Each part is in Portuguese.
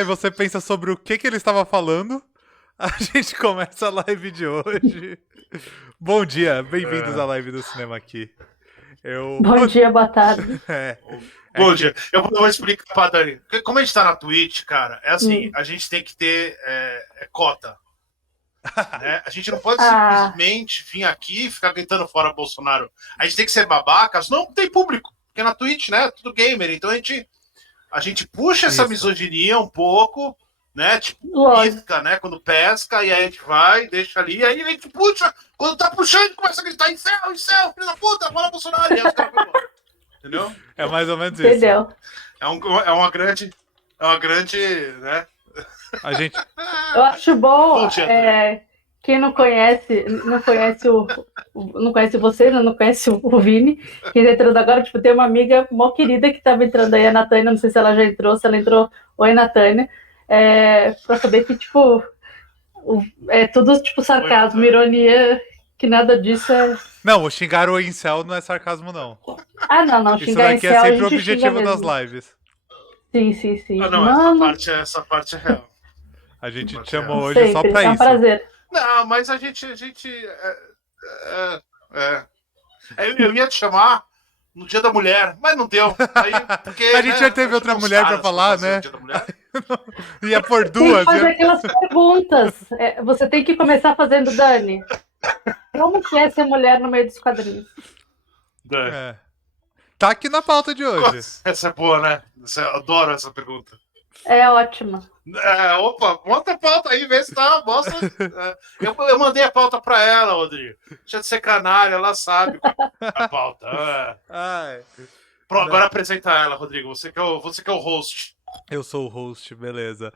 Aí você pensa sobre o que ele estava falando. A gente começa a live de hoje. Bom dia, bem-vindos à live do cinema aqui. Bom dia, boa tarde. É, é Bom que... dia. Eu vou explicar pra Dani. Porque como a gente tá na Twitch, cara, é assim, a gente tem que ter cota. Né? A gente não pode simplesmente vir aqui e ficar gritando fora Bolsonaro. A gente tem que ser babaca, senão não tem público. Porque na Twitch, né, tudo gamer. Então a gente puxa essa misoginia um pouco, né, tipo, pisca, né, quando pesca, e aí a gente vai, deixa ali, e aí a gente puxa. Quando tá puxando, começa a gritar, incel, filho da puta, fala Bolsonaro, e aí os caras vão embora. Entendeu? É mais ou menos Entendeu? isso. É uma grande, né? A gente... Eu acho bom, quem não conhece você, não conhece o Vini, quem tá entrando agora, tipo, tem uma amiga mó querida que tava entrando aí, a Natânia, não sei se ela já entrou, se ela entrou, oi, Natânia, pra saber que, tipo, é tudo, tipo, sarcasmo, ironia, que nada disso é... Não, xingar o incel não é sarcasmo, não. Ah, não, xingar isso daqui incel, é sempre o objetivo das lives. Sim. Ah, não, Mano, essa parte é real. A gente te chamou hoje sempre, só pra isso. É um prazer. Não, mas a gente eu ia te chamar no Dia da Mulher, mas não deu. Aí, porque, a gente já teve outra mulher pra falar, né? Dia da mulher. Ia por Tem duas. que fazer aquelas perguntas. Você tem que começar fazendo, Dani. Como que é ser mulher no meio dos quadrinhos? É. Tá aqui na pauta de hoje. Essa é boa, né? Eu adoro essa pergunta. É ótima. Opa, monta a pauta aí, vê se tá. Mostra. Eu mandei a pauta pra ela, Rodrigo. Deixa de ser canalha, ela sabe a pauta. Pronto, agora apresenta ela, Rodrigo. Você que é o host. Eu sou o host, beleza.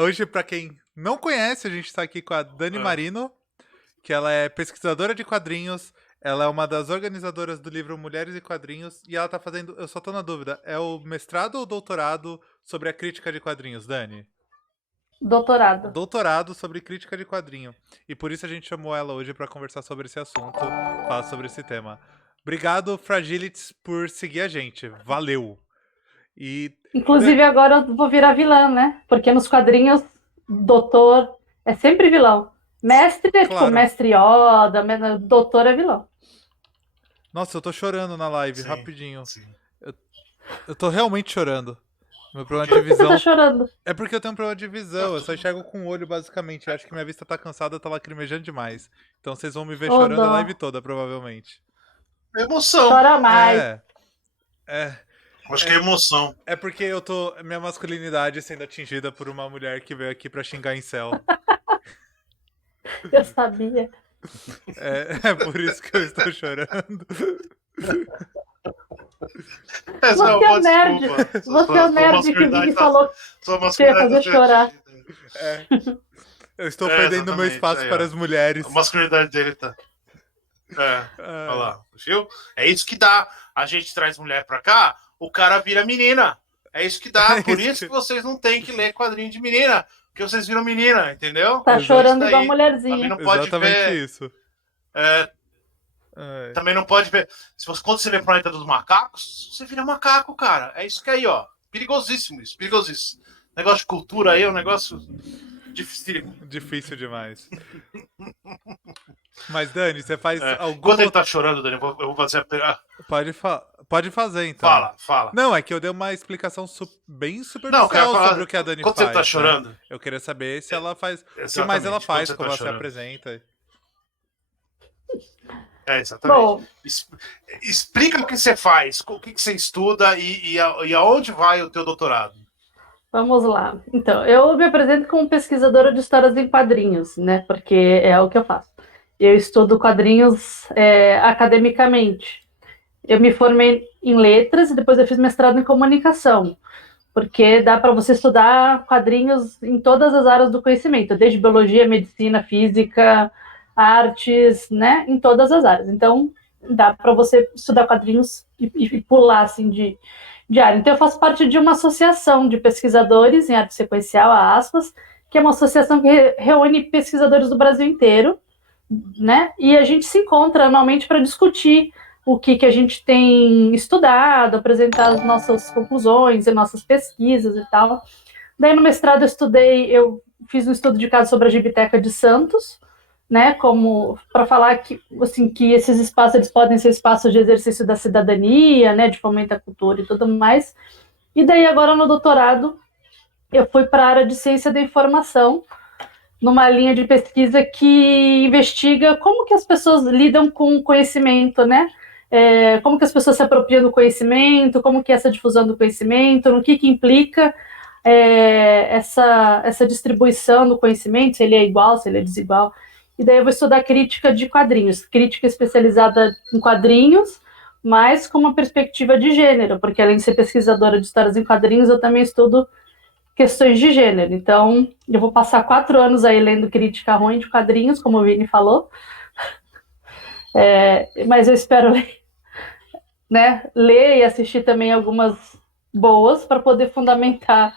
Hoje, pra quem não conhece, a gente tá aqui com a Dani Marino, que ela é pesquisadora de quadrinhos. Ela é uma das organizadoras do livro Mulheres e Quadrinhos. E ela tá fazendo, eu só tô na dúvida, é o mestrado ou doutorado sobre a crítica de quadrinhos, Dani? Doutorado. Doutorado sobre crítica de quadrinho. E por isso a gente chamou ela hoje pra conversar sobre esse assunto, falar sobre esse tema. Obrigado, Fragilities, por seguir a gente. Valeu! Inclusive, agora eu vou virar vilã, né? Porque nos quadrinhos, doutor é sempre vilão. Mestre é tipo mestre Yoda, doutor é vilão. Nossa, eu tô chorando na live, rapidinho. Sim. Eu tô realmente chorando. Meu problema de visão. Você tá chorando? É porque eu tenho um problema de visão, eu só enxergo com o olho, basicamente. Eu acho que minha vista tá cansada, tá lacrimejando demais. Então vocês vão me ver chorando a live toda, provavelmente. Emoção. Chora mais. Acho que é emoção. É porque eu tô. Minha masculinidade sendo atingida por uma mulher que veio aqui pra xingar em céu. Eu sabia. É por isso que eu estou chorando. Você é o nerd. Você é o nerd que me falou que ia fazer chorar. Eu estou perdendo meu espaço para as mulheres. A masculinidade dele tá. Olha lá, viu? É isso que dá. A gente traz mulher pra cá, o cara vira menina. É isso que dá. Por isso que vocês não têm que ler quadrinho de menina. Porque vocês viram menina, entendeu? Tá chorando igual mulherzinha. Também não pode exatamente ver. Isso. Também não pode ver. Quando você lê Planeta dos Macacos, você vira macaco, cara. É isso que é aí, ó. Perigosíssimo isso, perigosíssimo. Negócio de cultura aí é um negócio difícil. Difícil demais. Mas, Dani, você faz algum... Enquanto ele tá chorando, Dani, eu vou fazer a... Pode fazer, então. Fala. Não, é que eu dei uma explicação bem superficial sobre o que a Dani faz. Quando você tá chorando... Né? Eu queria saber se ela faz... O que mais ela faz, como ela se apresenta. Exatamente. Bom, explica o que você faz, o que você estuda e aonde vai o teu doutorado. Vamos lá. Então, eu me apresento como pesquisadora de histórias em quadrinhos, né? Porque é o que eu faço. Eu estudo quadrinhos academicamente. Eu me formei em letras e depois eu fiz mestrado em comunicação, porque dá para você estudar quadrinhos em todas as áreas do conhecimento, desde biologia, medicina, física, artes, né? Em todas as áreas. Então, dá para você estudar quadrinhos e pular assim de área. Então, eu faço parte de uma associação de pesquisadores em arte sequencial, a aspas, que é uma associação que reúne pesquisadores do Brasil inteiro, né? E a gente se encontra anualmente para discutir o que a gente tem estudado, apresentar as nossas conclusões e nossas pesquisas e tal. Daí no mestrado eu fiz um estudo de caso sobre a Gibiteca de Santos, né, como para falar que, assim, que esses espaços eles podem ser espaços de exercício da cidadania, né, de fomento à cultura e tudo mais. E daí agora no doutorado eu fui para a área de ciência da informação, numa linha de pesquisa que investiga como que as pessoas lidam com o conhecimento, né? Como que as pessoas se apropriam do conhecimento, como que é essa difusão do conhecimento, no que implica essa distribuição do conhecimento, se ele é igual, se ele é desigual. E daí eu vou estudar crítica de quadrinhos, crítica especializada em quadrinhos, mas com uma perspectiva de gênero, porque além de ser pesquisadora de histórias em quadrinhos, eu também estudo questões de gênero. Então, eu vou passar 4 anos aí lendo crítica ruim de quadrinhos, como o Vini falou. Mas eu espero né, ler e assistir também algumas boas para poder fundamentar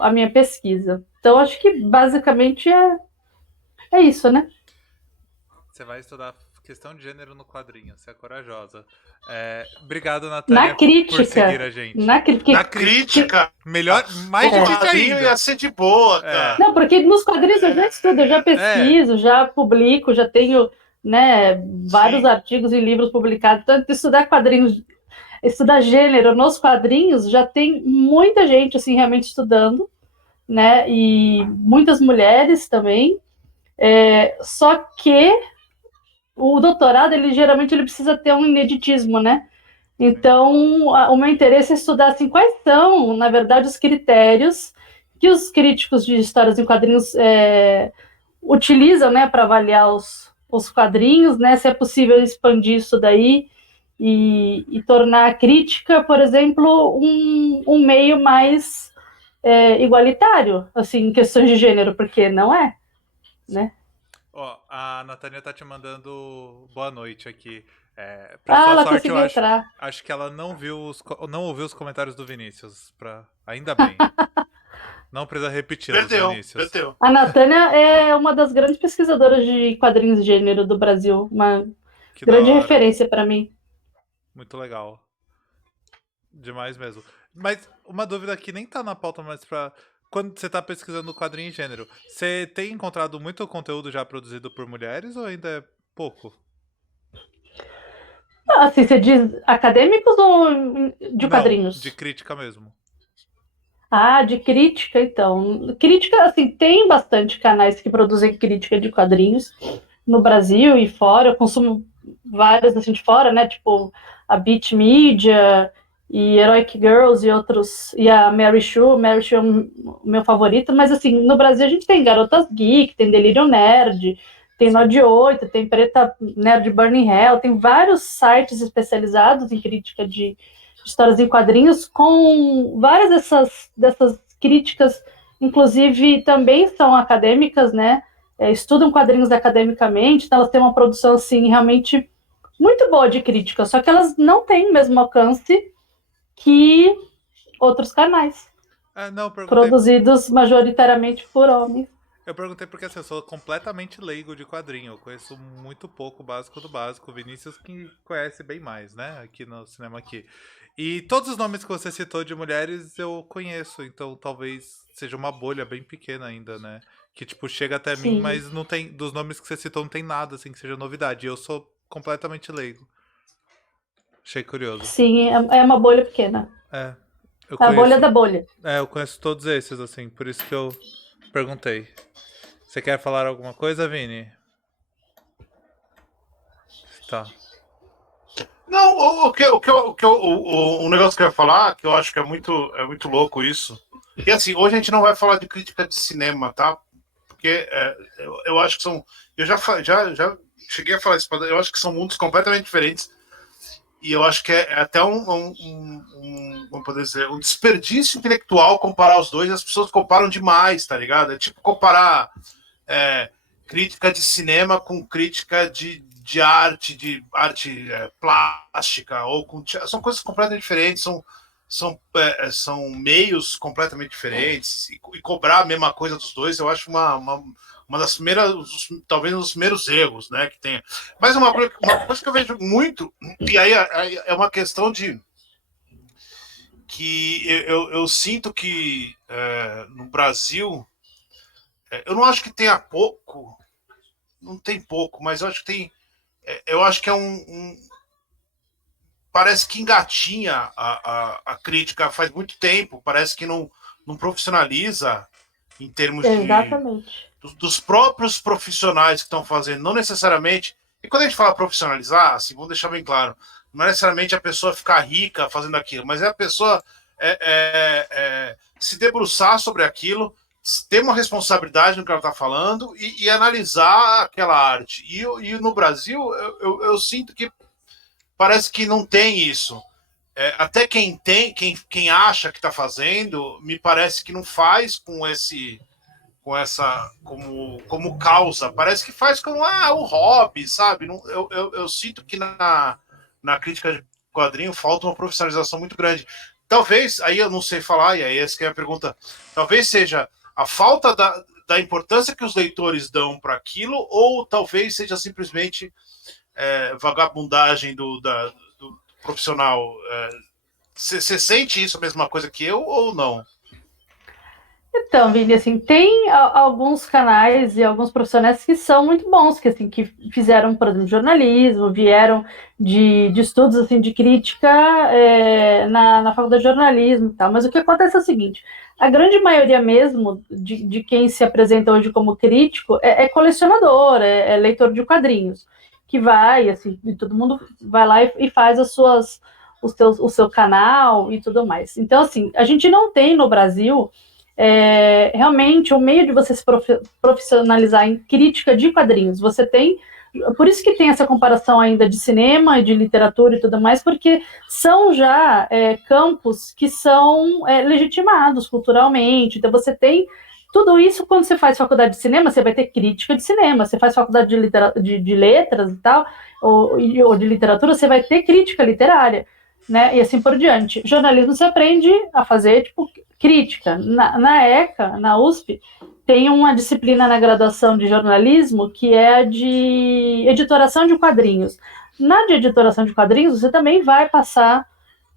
a minha pesquisa. Então, acho que basicamente é isso, né? Você vai estudar questão de gênero no quadrinho, você é corajosa. Obrigado, Natália, por seguir a gente. Na crítica. Melhor, mais difícil ainda. Ia ser de boa, cara. Não, porque nos quadrinhos eu já estudo, eu já pesquiso, já publico, já tenho, né, vários artigos e livros publicados. Então, estudar quadrinhos, estudar gênero nos quadrinhos, já tem muita gente, assim, realmente estudando, né, e muitas mulheres também. Só que o doutorado, ele geralmente precisa ter um ineditismo, né? Então, o meu interesse é estudar assim, quais são, na verdade, os critérios que os críticos de histórias em quadrinhos utilizam, né, para avaliar os quadrinhos, né? Se é possível expandir isso daí e tornar a crítica, por exemplo, um meio mais igualitário, assim, em questões de gênero, porque não é, né? A Natânia tá te mandando boa noite aqui. Ela sorte, conseguiu entrar. Acho que ela não ouviu os comentários do Vinícius. Ainda bem. Não precisa repetir os Vinícius. Perdeu. A Natânia é uma das grandes pesquisadoras de quadrinhos de gênero do Brasil. Uma grande referência para mim. Muito legal. Demais mesmo. Mas uma dúvida que nem tá na pauta, mas pra... Quando você está pesquisando quadrinho em gênero, você tem encontrado muito conteúdo já produzido por mulheres ou ainda é pouco? Assim, você diz acadêmicos ou de quadrinhos? De crítica mesmo. De crítica, então. Crítica, assim, tem bastante canais que produzem crítica de quadrinhos no Brasil e fora. Eu consumo vários, assim, de fora, né? Tipo, a Beat Media e Heroic Girls e outros, e a Mary Shu é o meu favorito, mas assim, no Brasil a gente tem Garotas Geek, tem Delírio Nerd, tem Nod 8, tem Preta Nerd Burning Hell, tem vários sites especializados em crítica de histórias em quadrinhos, com várias dessas críticas, inclusive também são acadêmicas, né, estudam quadrinhos academicamente, então elas têm uma produção assim, realmente muito boa de crítica, só que elas não têm o mesmo alcance que outros canais. Produzidos majoritariamente por homens. Eu perguntei porque assim, eu sou completamente leigo de quadrinho. Eu conheço muito pouco o básico do básico. O Vinícius que conhece bem mais, né? Aqui no cinema aqui. E todos os nomes que você citou de mulheres eu conheço. Então talvez seja uma bolha bem pequena ainda, né? Que tipo, chega até mim, mas não tem. Dos nomes que você citou não tem nada assim que seja novidade. Eu sou completamente leigo. Achei curioso. Sim, é uma bolha pequena. A bolha da bolha. Eu conheço todos esses, assim, por isso que eu perguntei. Você quer falar alguma coisa, Vini? Tá. Não, o negócio que eu ia falar, que eu acho que é muito louco isso. E assim, hoje a gente não vai falar de crítica de cinema, tá? Porque eu acho que são. Eu já cheguei a falar isso, eu acho que são mundos completamente diferentes. E eu acho que é até vamos poder dizer, um desperdício intelectual comparar os dois. As pessoas comparam demais, tá ligado? É tipo comparar crítica de cinema com crítica de arte, plástica, ou são coisas completamente diferentes, são meios completamente diferentes. E cobrar a mesma coisa dos dois, eu acho uma das primeiras, talvez um dos primeiros erros, né, que tem. Mas uma coisa que eu vejo muito, e aí é uma questão de que eu sinto que no Brasil, eu não acho que tenha pouco, não tem pouco, mas eu acho que tem, eu acho que é parece que engatinha a crítica faz muito tempo, parece que não profissionaliza em termos Exatamente. dos próprios profissionais que estão fazendo, não necessariamente. E quando a gente fala profissionalizar, assim, vamos deixar bem claro, não é necessariamente a pessoa ficar rica fazendo aquilo, mas é a pessoa se debruçar sobre aquilo, ter uma responsabilidade no que ela está falando e analisar aquela arte. E no Brasil, eu sinto que parece que não tem isso. Até quem acha que está fazendo, me parece que não faz com essa como causa. Parece que faz como o hobby, sabe? Eu sinto que na crítica de quadrinho falta uma profissionalização muito grande. Talvez, aí eu não sei falar, e aí essa que é a pergunta, talvez seja a falta da importância que os leitores dão para aquilo, ou talvez seja simplesmente vagabundagem do profissional. Você sente isso a mesma coisa que eu ou não? Então, Vini, assim, tem alguns canais e alguns profissionais que são muito bons, que, assim, que fizeram, por exemplo, jornalismo, vieram de estudos, assim, de crítica na faculdade de jornalismo e tal. Mas o que acontece é o seguinte, a grande maioria mesmo de quem se apresenta hoje como crítico colecionador, leitor de quadrinhos, que vai, assim, e todo mundo vai lá e faz o seu canal e tudo mais. Então, assim, a gente não tem no Brasil realmente o meio de você se profissionalizar em crítica de quadrinhos. Você tem, por isso que tem essa comparação ainda de cinema e de literatura e tudo mais, porque são já campos que são legitimados culturalmente. Então você tem tudo isso. Quando você faz faculdade de cinema, você vai ter crítica de cinema. Você faz faculdade de letras e tal, ou de literatura, você vai ter crítica literária, né? E assim por diante. Jornalismo você aprende a fazer, tipo, crítica. Na ECA, na USP, tem uma disciplina na graduação de jornalismo que é a de editoração de quadrinhos. Na de editoração de quadrinhos, você também vai passar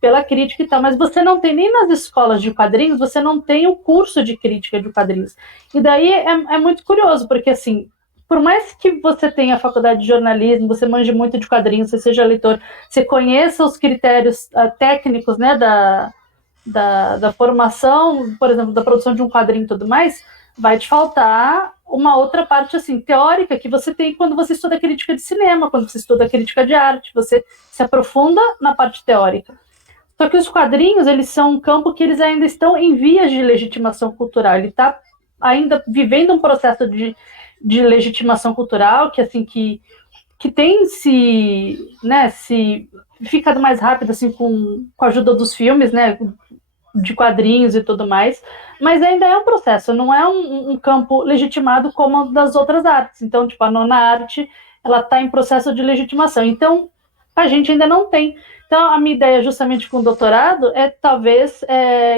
pela crítica e tal, mas você não tem nem nas escolas de quadrinhos, você não tem o curso de crítica de quadrinhos. E daí é muito curioso, porque assim, por mais que você tenha a faculdade de jornalismo, você manje muito de quadrinhos, você seja leitor, você conheça os critérios técnicos, né, da formação, por exemplo, da produção de um quadrinho e tudo mais, vai te faltar uma outra parte, assim, teórica que você tem quando você estuda crítica de cinema, quando você estuda crítica de arte, você se aprofunda na parte teórica. Só que os quadrinhos, eles são um campo que eles ainda estão em vias de legitimação cultural, ele está ainda vivendo um processo de legitimação cultural, que assim, que tem se ficado mais rápido, assim, com a ajuda dos filmes, né, de quadrinhos e tudo mais, mas ainda é um processo, não é um campo legitimado como das outras artes. Então, tipo, a nona arte, ela está em processo de legitimação. Então, a gente ainda não tem. Então, a minha ideia, justamente com o doutorado, é talvez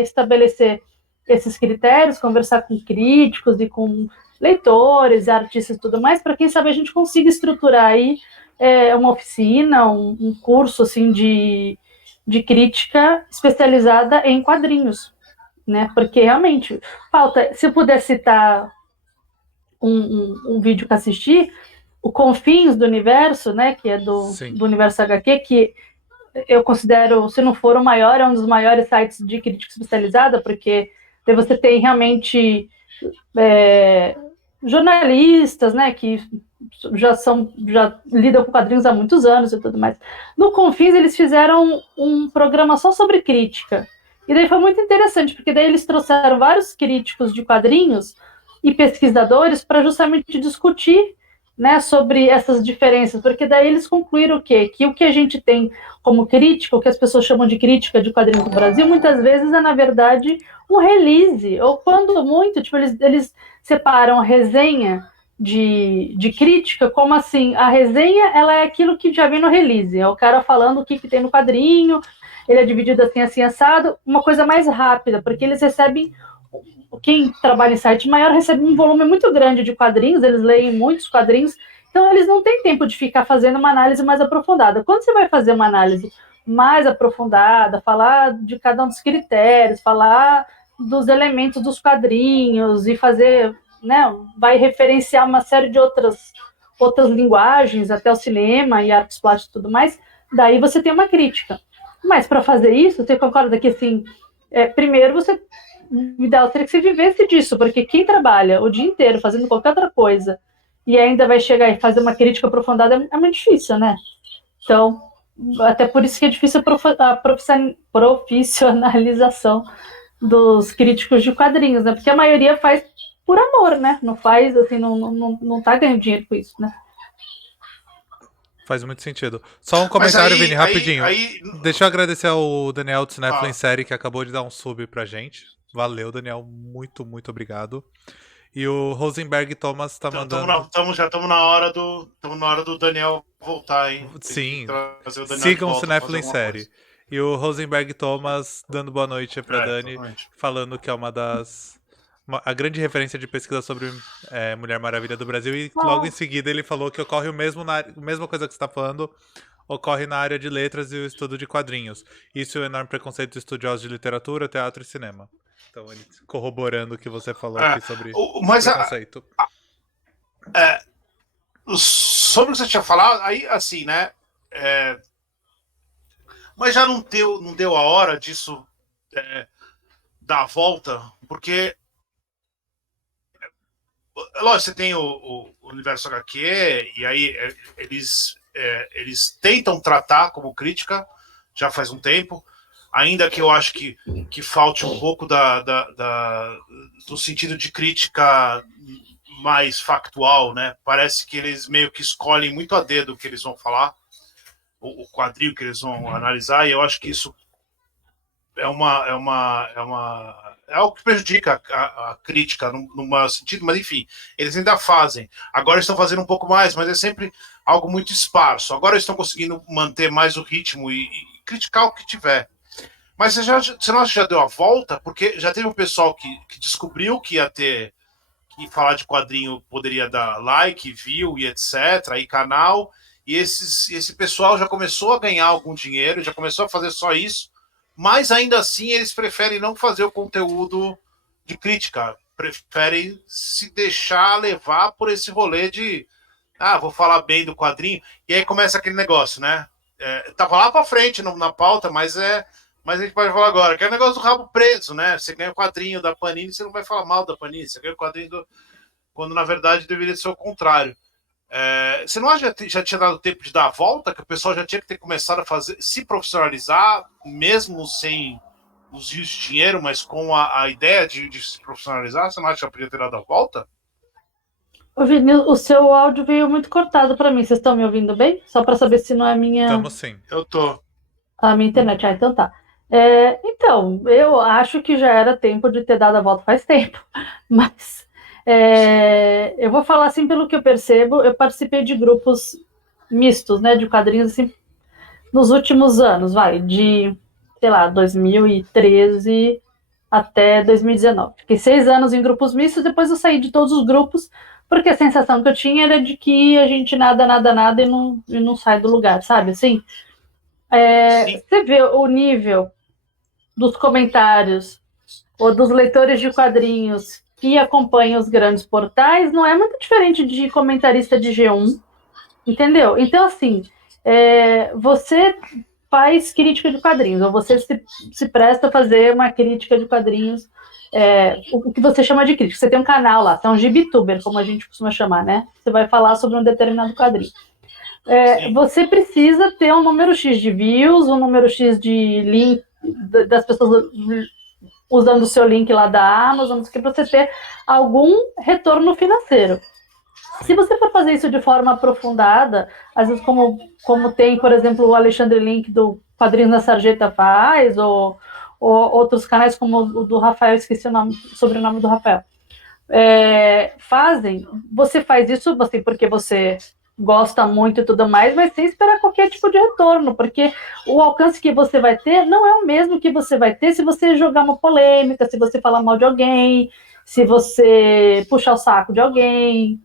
estabelecer esses critérios, conversar com críticos e com leitores, artistas e tudo mais, para quem sabe a gente consiga estruturar aí uma oficina, um curso assim de crítica especializada em quadrinhos, né? Porque realmente falta. Se eu puder citar um vídeo que assisti, o Confins do Universo, né? Que é do Universo HQ, que eu considero, se não for o maior, é um dos maiores sites de crítica especializada, porque você tem realmente jornalistas, né, que já lidam com quadrinhos há muitos anos e tudo mais. No Confins, eles fizeram um programa só sobre crítica. E daí foi muito interessante, porque daí eles trouxeram vários críticos de quadrinhos e pesquisadores para justamente discutir, né, sobre essas diferenças, porque daí eles concluíram o quê? Que o que a gente tem como crítica, o que as pessoas chamam de crítica de quadrinhos no Brasil, muitas vezes é, na verdade, um release, ou quando muito, tipo, eles separam a resenha de crítica como assim, a resenha, ela é aquilo que já vem no release, é o cara falando o que tem no quadrinho, ele é dividido assim, assim, assado, uma coisa mais rápida, porque eles recebem, quem trabalha em site maior recebe um volume muito grande de quadrinhos, eles leem muitos quadrinhos, então eles não têm tempo de ficar fazendo uma análise mais aprofundada. Quando você vai fazer uma análise mais aprofundada, falar de cada um dos critérios, falar dos elementos dos quadrinhos e fazer, né, vai referenciar uma série de outras linguagens, até o cinema e artes plásticas e tudo mais, daí você tem uma crítica. Mas para fazer isso, você concorda que, assim, primeiro você, o ideal seria que você vivesse disso, porque quem trabalha o dia inteiro fazendo qualquer outra coisa e ainda vai chegar e fazer uma crítica aprofundada é muito difícil, né? Então, até por isso que é difícil a profissionalização dos críticos de quadrinhos, né? Porque a maioria faz por amor, né? Não faz, assim, não tá ganhando dinheiro com isso, né? Faz muito sentido. Só um comentário, Vini, rapidinho. Aí... Deixa eu agradecer ao Daniel do Cinefilo em Série, que acabou de dar um sub pra gente. Valeu, Daniel. Muito, muito obrigado. E o Rosenberg Thomas tá mandando... Já estamos na hora do Daniel voltar, hein? Sim. Sigam o Cinefilo em Série. E o Rosenberg Thomas dando boa noite pra Dani, falando que é a grande referência de pesquisa sobre Mulher Maravilha do Brasil, e logo em seguida ele falou que ocorre a mesma coisa que você está falando, ocorre na área de letras e o estudo de quadrinhos. Isso é um enorme preconceito de estudiosos de literatura, teatro e cinema. Então, ele corroborando o que você falou aqui sobre preconceito. Sobre o que você tinha falado, aí assim, né? Mas já não deu a hora disso dar a volta, porque lógico, você tem o Universo HQ, e aí eles tentam tratar como crítica, já faz um tempo, ainda que eu acho que falte um pouco do sentido de crítica mais factual, né? Parece que eles meio que escolhem muito a dedo o que eles vão falar, o quadril que eles vão analisar, e eu acho que isso é algo que prejudica a crítica no maior sentido, mas enfim, eles ainda fazem. Agora estão fazendo um pouco mais, mas é sempre algo muito esparso. Agora estão conseguindo manter mais o ritmo e criticar o que tiver. Mas você não acha que já deu a volta? Porque já teve um pessoal que descobriu que falar de quadrinho poderia dar like, view e etc, aí canal, e esse pessoal já começou a ganhar algum dinheiro, já começou a fazer só isso, mas ainda assim eles preferem não fazer o conteúdo de crítica, preferem se deixar levar por esse rolê de vou falar bem do quadrinho, e aí começa aquele negócio, né? Tava lá pra frente na pauta, mas a gente pode falar agora, que é o negócio do rabo preso, né? Você ganha o quadrinho da Panini, você não vai falar mal da Panini, você ganha o quadrinho quando na verdade deveria ser o contrário. Você não acha que já tinha dado tempo de dar a volta, que o pessoal já tinha que ter começado a se profissionalizar, mesmo sem os rios de dinheiro, mas com a ideia de se profissionalizar? Você não acha que já podia ter dado a volta? Ô, Vini, o seu áudio veio muito cortado para mim. Vocês estão me ouvindo bem? Só para saber se não é a minha... Estamos sim. Eu tô. A minha internet. Então tá. Então, eu acho que já era tempo de ter dado a volta faz tempo, mas... eu vou falar assim pelo que eu percebo. Eu participei de grupos mistos, né, de quadrinhos assim, nos últimos anos, de, sei lá, 2013 até 2019. Fiquei 6 anos em grupos mistos, depois eu saí de todos os grupos, porque a sensação que eu tinha era de que a gente nada e não sai do lugar, sabe, assim? Você vê o nível dos comentários ou dos leitores de quadrinhos que acompanham os grandes portais, não é muito diferente de comentarista de G1, entendeu? Então, assim, você faz crítica de quadrinhos, ou você se presta a fazer uma crítica de quadrinhos, o que você chama de crítica. Você tem um canal lá, você é um gibituber, como a gente costuma chamar, né? Você vai falar sobre um determinado quadrinho. Você precisa ter um número X de views, um número X de link das pessoas usando o seu link lá da Amazon, para você ter algum retorno financeiro. Se você for fazer isso de forma aprofundada, às vezes como tem, por exemplo, o Alexandre Link do Quadrinhos na Sarjeta faz, ou outros canais como o do Rafael, esqueci o sobrenome do Rafael, fazem, você faz isso porque você gosta muito e tudo mais, mas sem esperar qualquer tipo de retorno, porque o alcance que você vai ter não é o mesmo que você vai ter se você jogar uma polêmica, se você falar mal de alguém, se você puxar o saco de alguém,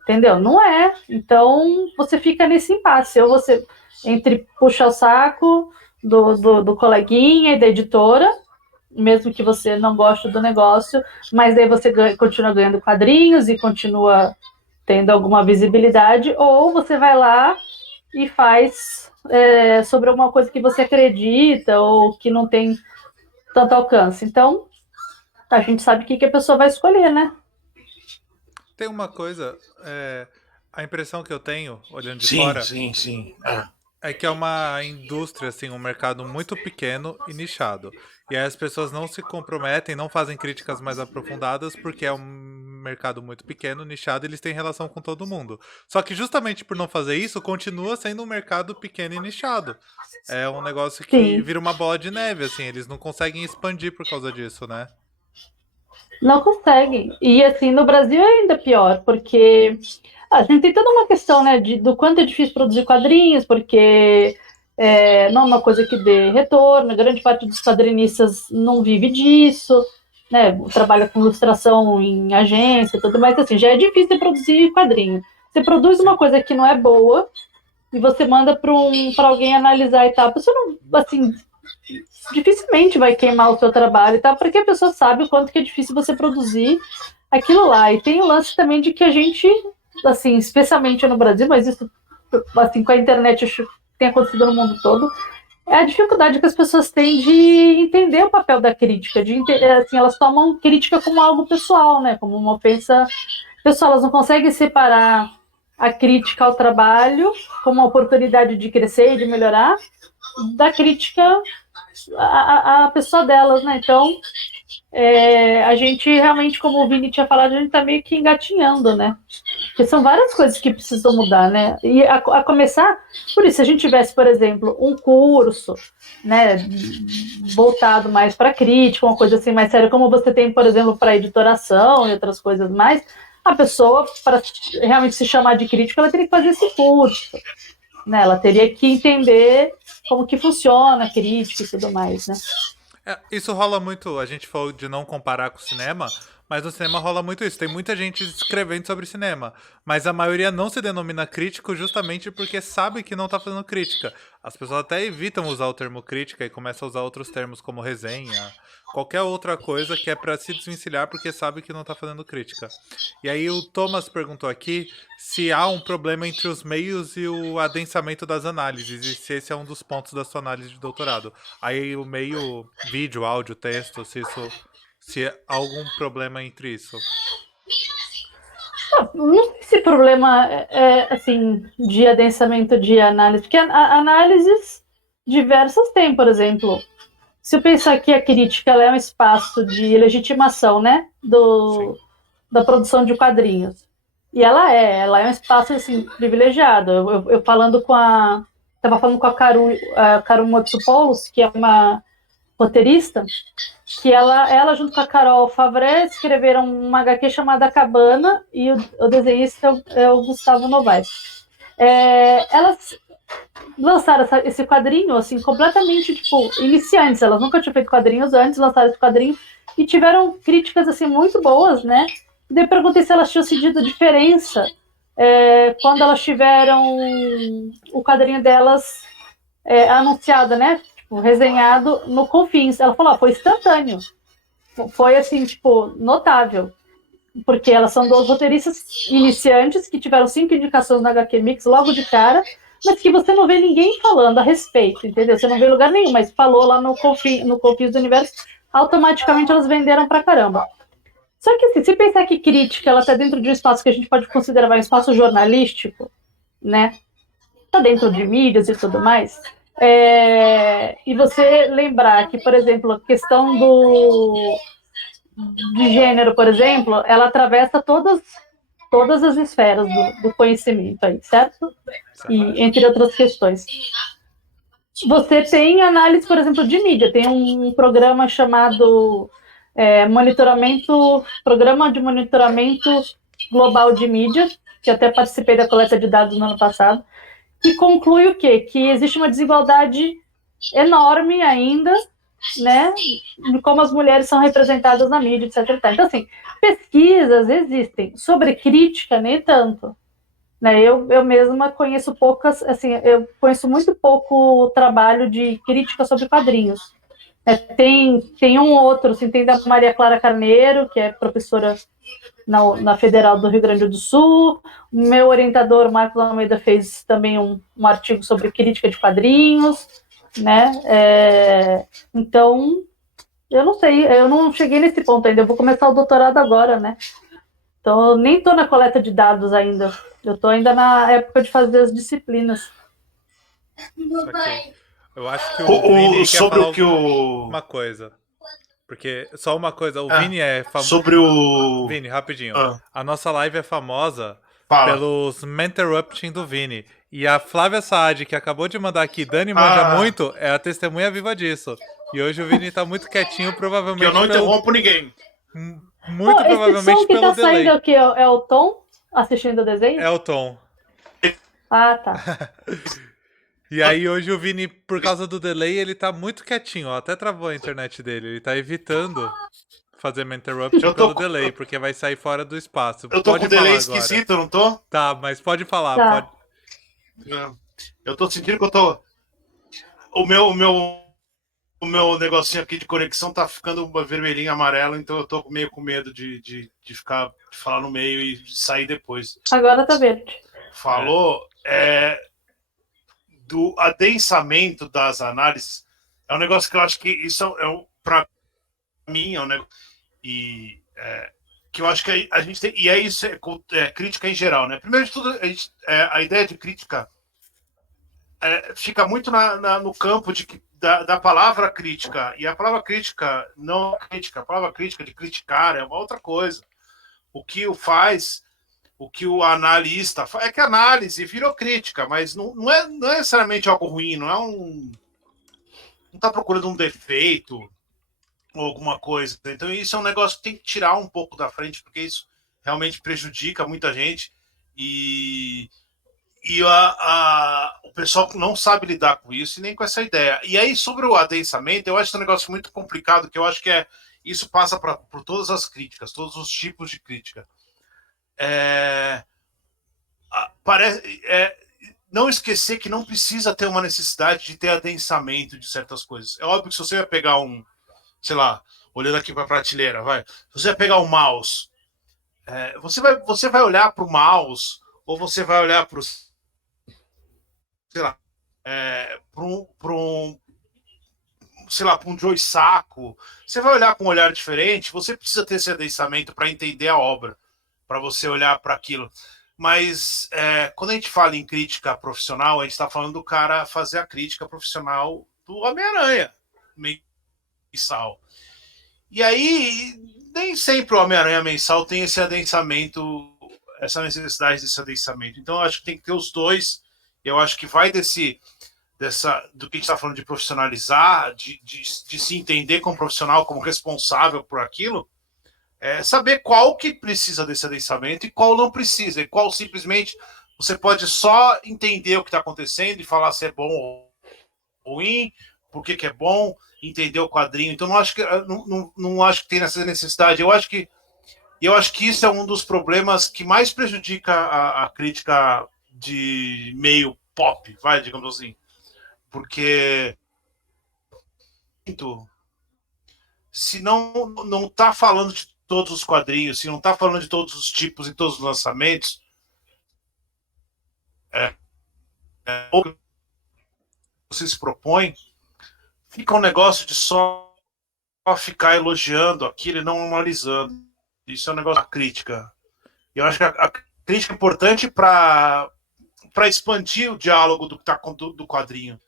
entendeu? Não é. Então, você fica nesse impasse, ou você entre puxar o saco do coleguinha e da editora, mesmo que você não goste do negócio, mas daí você continua ganhando quadrinhos e continua tendo alguma visibilidade, ou você vai lá e faz sobre alguma coisa que você acredita ou que não tem tanto alcance. Então, a gente sabe o que a pessoa vai escolher, né? Tem uma coisa, a impressão que eu tenho, olhando de Sim, fora, sim. é que é uma indústria, assim, um mercado muito pequeno e nichado. E aí as pessoas não se comprometem, não fazem críticas mais aprofundadas, porque é um mercado muito pequeno, nichado, e eles têm relação com todo mundo. Só que justamente por não fazer isso, continua sendo um mercado pequeno e nichado. É um negócio que Sim. vira uma bola de neve, assim, eles não conseguem expandir por causa disso, né? Não conseguem. E assim, no Brasil é ainda pior, porque a gente tem toda uma questão, né, do quanto é difícil produzir quadrinhos, porque não é uma coisa que dê retorno, grande parte dos quadrinistas não vive disso, né, trabalha com ilustração em agência e tudo mais, assim, já é difícil produzir quadrinho. Você produz uma coisa que não é boa e você manda para alguém analisar e tal, a pessoa não, assim, dificilmente vai queimar o seu trabalho e tal, porque a pessoa sabe o quanto que é difícil você produzir aquilo lá. E tem o lance também de que a gente, assim, especialmente no Brasil, mas isso, assim, com a internet, acho que tem acontecido no mundo todo, é a dificuldade que as pessoas têm de entender o papel da crítica, assim, elas tomam crítica como algo pessoal, né, como uma ofensa pessoal, elas não conseguem separar a crítica ao trabalho como uma oportunidade de crescer e de melhorar da crítica a pessoa delas, né? Então, a gente realmente, como o Vini tinha falado, a gente tá meio que engatinhando, né? Porque são várias coisas que precisam mudar, né? E a começar, por isso, se a gente tivesse, por exemplo, um curso, né, voltado mais para crítica, uma coisa assim mais séria, como você tem, por exemplo, para editoração e outras coisas mais, a pessoa, para realmente se chamar de crítica, ela teria que fazer esse curso, né? Ela teria que entender como que funciona a crítica e tudo mais, né? Isso rola muito, a gente falou de não comparar com o cinema, mas no cinema rola muito isso. Tem muita gente escrevendo sobre cinema, mas a maioria não se denomina crítico justamente porque sabe que não tá fazendo crítica. As pessoas até evitam usar o termo crítica e começam a usar outros termos como resenha, qualquer outra coisa que é pra se desvencilhar porque sabe que não tá fazendo crítica. E aí o Thomas perguntou aqui se há um problema entre os meios e o adensamento das análises, e se esse é um dos pontos da sua análise de doutorado. Aí o meio vídeo, áudio, texto, se há algum problema entre isso. Não sei se problema assim, de adensamento de análise, porque análises diversas tem, por exemplo, se eu pensar que a crítica é um espaço de legitimação, né, da produção de quadrinhos, e ela é um espaço assim privilegiado. Eu falando com estava falando com a Karu Motsupoulos, que é uma roteirista, que ela junto com a Carol Favre escreveram uma HQ chamada Cabana, e o desenhista é o Gustavo Novaes. Elas lançaram esse quadrinho assim completamente tipo iniciantes, elas nunca tinham feito quadrinhos antes, lançaram esse quadrinho e tiveram críticas assim muito boas, né? E daí perguntei se elas tinham sentido diferença quando elas tiveram o quadrinho delas anunciado, né? Tipo, resenhado no Confins. Ela falou, foi instantâneo. Foi assim, tipo, notável. Porque elas são duas roteiristas iniciantes que tiveram 5 indicações na HQ Mix logo de cara, mas que você não vê ninguém falando a respeito, entendeu? Você não vê em lugar nenhum, mas falou lá no Confins do Universo, automaticamente elas venderam pra caramba. Só que assim, se pensar que crítica ela tá dentro de um espaço que a gente pode considerar um espaço jornalístico, né? Tá dentro de mídias e tudo mais. E você lembrar que, por exemplo, a questão de gênero, por exemplo, ela atravessa todas as esferas do conhecimento aí, certo? E entre outras questões. Você tem análise, por exemplo, de mídia. Tem um programa chamado Programa de Monitoramento Global de Mídia, que até participei da coleta de dados no ano passado, que conclui o quê? Que existe uma desigualdade enorme ainda, né, de como as mulheres são representadas na mídia, etc. Então, assim, pesquisas existem, sobre crítica, nem tanto. né? Eu mesma conheço poucas, assim, eu conheço muito pouco trabalho de crítica sobre quadrinhos. Tem um outro, assim, tem da Maria Clara Carneiro, que é professora na Federal do Rio Grande do Sul. O meu orientador, Marcos Almeida, fez também um artigo sobre crítica de quadrinhos, né? Então, eu não sei, eu não cheguei nesse ponto ainda. Eu vou começar o doutorado agora, né? Então, eu nem estou na coleta de dados ainda. Eu estou ainda na época de fazer as disciplinas. Okay. Eu acho que o Vini quer sobre falar o que o uma coisa. Porque, só uma coisa, o Vini é famoso... Sobre o... Vini, rapidinho. A nossa live é famosa Fala. pelos Menterrupting do Vini. E a Flávia Saad, que acabou de mandar aqui, Dani manja muito, é a testemunha viva disso. E hoje o Vini tá muito quietinho, provavelmente que eu não interrompo ninguém. Muito provavelmente esse som que pelo tá delay. saindo aqui é o Tom assistindo o desenho? É o Tom. Ah, tá. E aí hoje o Vini, por causa do delay, ele tá muito quietinho, ó. Até travou a internet dele. Ele tá evitando fazer uma interruption pelo delay, porque vai sair fora do espaço. Eu tô pode com delay falar esquisito, agora. não tô? Tá, mas pode falar. Tá. Pode... Eu tô sentindo que eu tô... O meu negocinho aqui de conexão tá ficando vermelhinho, amarelo, então eu tô meio com medo de falar no meio e sair depois. Agora tá verde. Falou do adensamento das análises. É um negócio que eu acho que isso para mim é um negócio que eu acho que a gente tem, e é isso, crítica em geral, né? Primeiro de tudo, a ideia de crítica fica muito no campo da palavra crítica, e a palavra crítica não é crítica, a palavra crítica de criticar é uma outra coisa. O que o analista faz é que a análise virou crítica, mas não é necessariamente algo ruim, não está procurando um defeito ou alguma coisa. Então isso é um negócio que tem que tirar um pouco da frente, porque isso realmente prejudica muita gente e o pessoal não sabe lidar com isso e nem com essa ideia. E aí, sobre o adensamento, eu acho um negócio muito complicado, que eu acho que isso passa por todas as críticas, todos os tipos de crítica. Não esquecer que não precisa ter uma necessidade de ter adensamento de certas coisas. É óbvio que se você vai pegar sei lá, olhando aqui para a prateleira, se você vai pegar um mouse, você vai olhar para o mouse ou você vai olhar para sei lá, para um Joe Sacco, você vai olhar com um olhar diferente, você precisa ter esse adensamento para entender a obra, para você olhar para aquilo. Mas quando a gente fala em crítica profissional, a gente está falando do cara fazer a crítica profissional do Homem-Aranha mensal. E aí, nem sempre o Homem-Aranha mensal tem esse adensamento, essa necessidade desse adensamento. Então, eu acho que tem que ter os dois. Eu acho que vai do que a gente está falando de profissionalizar, de se entender como profissional, como responsável por aquilo, saber qual que precisa desse adensamento e qual não precisa, e qual simplesmente você pode só entender o que está acontecendo e falar se é bom ou ruim, por que é bom, entender o quadrinho. Então, não acho que tem essa necessidade. Eu acho que isso é um dos problemas que mais prejudica a crítica de meio pop, digamos assim. Porque se não está falando de todos os quadrinhos, se não está falando de todos os tipos e todos os lançamentos, ou você se propõe, fica um negócio de só ficar elogiando aquilo e não analisando. Isso é um negócio da crítica. Eu acho que a crítica é importante para expandir o diálogo do quadrinho.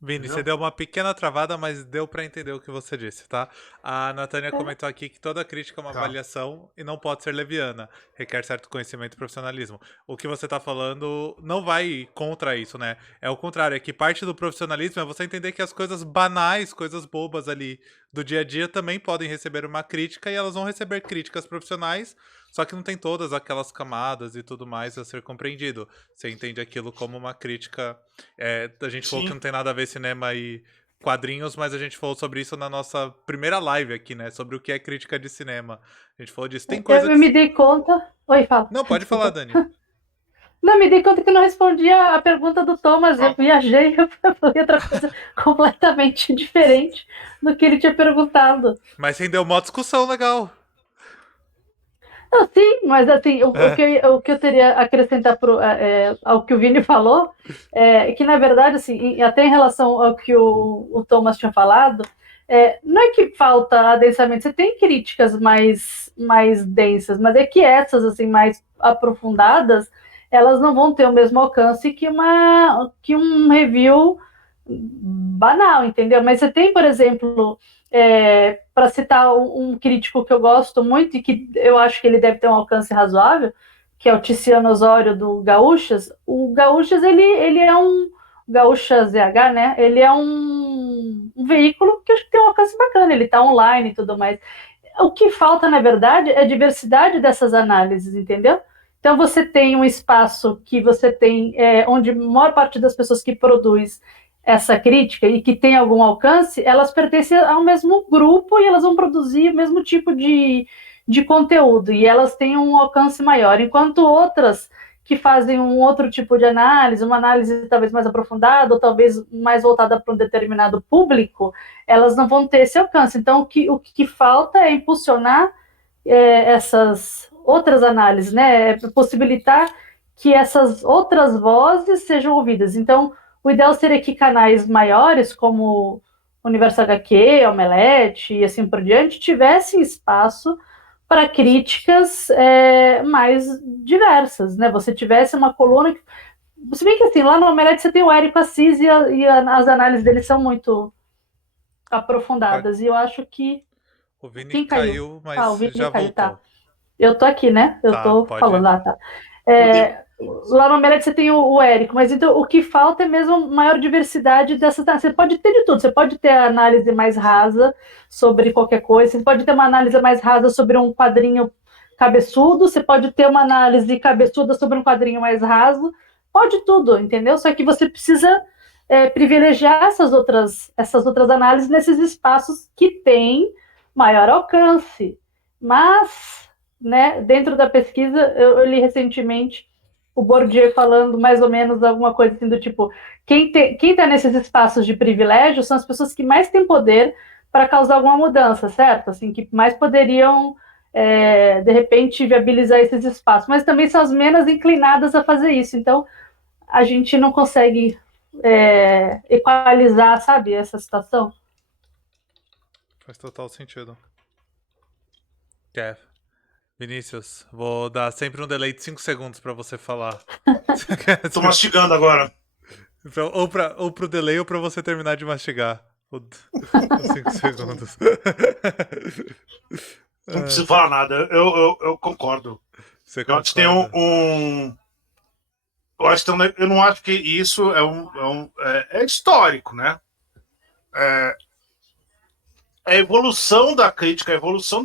Vini, você deu uma pequena travada, mas deu pra entender o que você disse, tá? A Natânia comentou aqui que toda crítica é uma avaliação e não pode ser leviana. Requer certo conhecimento e profissionalismo. O que você tá falando não vai contra isso, né? É o contrário, é que parte do profissionalismo é você entender que as coisas banais, coisas bobas ali do dia a dia também podem receber uma crítica e elas vão receber críticas profissionais, só que não tem todas aquelas camadas e tudo mais a ser compreendido. Você entende aquilo como uma crítica. A gente falou que não tem nada a ver cinema e quadrinhos, mas a gente falou sobre isso na nossa primeira live aqui, né? Sobre o que é crítica de cinema. A gente falou disso. Tem coisa eu me dei conta... Oi, fala. Não, pode falar, Dani. Não, me dei conta que eu não respondi a pergunta do Thomas. Eu viajei, eu falei outra coisa completamente diferente do que ele tinha perguntado. Mas rendeu uma discussão legal. Não, sim, mas assim, o que eu teria a acrescentar ao que o Vini falou é que, na verdade, assim, até em relação ao que o Thomas tinha falado, não é que falta adensamento, você tem críticas mais densas, mas é que essas, assim, mais aprofundadas, elas não vão ter o mesmo alcance que um review banal, entendeu? Mas você tem, por exemplo, para citar um crítico que eu gosto muito e que eu acho que ele deve ter um alcance razoável, que é o Tiziano Osório do Gaúchas. O Gaúchas, ele é um Gaúcha ZH, né? Ele é um veículo que eu acho que tem um alcance bacana, ele está online e tudo mais. O que falta, na verdade, é a diversidade dessas análises, entendeu? Então você tem um espaço que você tem onde a maior parte das pessoas que produz essa crítica e que tem algum alcance, elas pertencem ao mesmo grupo e elas vão produzir o mesmo tipo de conteúdo e elas têm um alcance maior, enquanto outras que fazem um outro tipo de análise, uma análise talvez mais aprofundada ou talvez mais voltada para um determinado público, elas não vão ter esse alcance. Então, o que falta é impulsionar essas outras análises, né? Possibilitar que essas outras vozes sejam ouvidas. Então, o ideal seria que canais maiores, como Universo HQ, Omelete e assim por diante, tivessem espaço para críticas mais diversas, né? Você tivesse uma coluna que... Se bem que assim, lá no Omelete você tem o Érico Assis as análises dele são muito aprofundadas. E eu acho que... O Vini Quem caiu? caiu, mas O Vini já caiu, voltou. tá. Eu tô aqui, né? Eu Tá, tô pode. falando, tá. Lá no Omelete você tem o Érico, mas então o que falta é mesmo maior diversidade dessas. Você pode ter de tudo, você pode ter a análise mais rasa sobre qualquer coisa, você pode ter uma análise mais rasa sobre um quadrinho cabeçudo, você pode ter uma análise cabeçuda sobre um quadrinho mais raso, pode tudo, entendeu? Só que você precisa privilegiar essas outras análises nesses espaços que têm maior alcance. Mas, né, dentro da pesquisa, eu li recentemente o Bourdieu falando mais ou menos alguma coisa assim do tipo, quem está nesses espaços de privilégio são as pessoas que mais têm poder para causar alguma mudança, certo? Assim, que mais poderiam, de repente, viabilizar esses espaços, mas também são as menos inclinadas a fazer isso. Então, a gente não consegue equalizar, sabe, essa situação. Faz total sentido. Vinícius, vou dar sempre um delay de 5 segundos pra você falar. Tô mastigando agora. Ou pro delay ou pra você terminar de mastigar. Os 5 segundos. Não preciso falar nada. Eu concordo. Você Eu acho que tem eu não acho que isso é histórico, né? A evolução da crítica, a evolução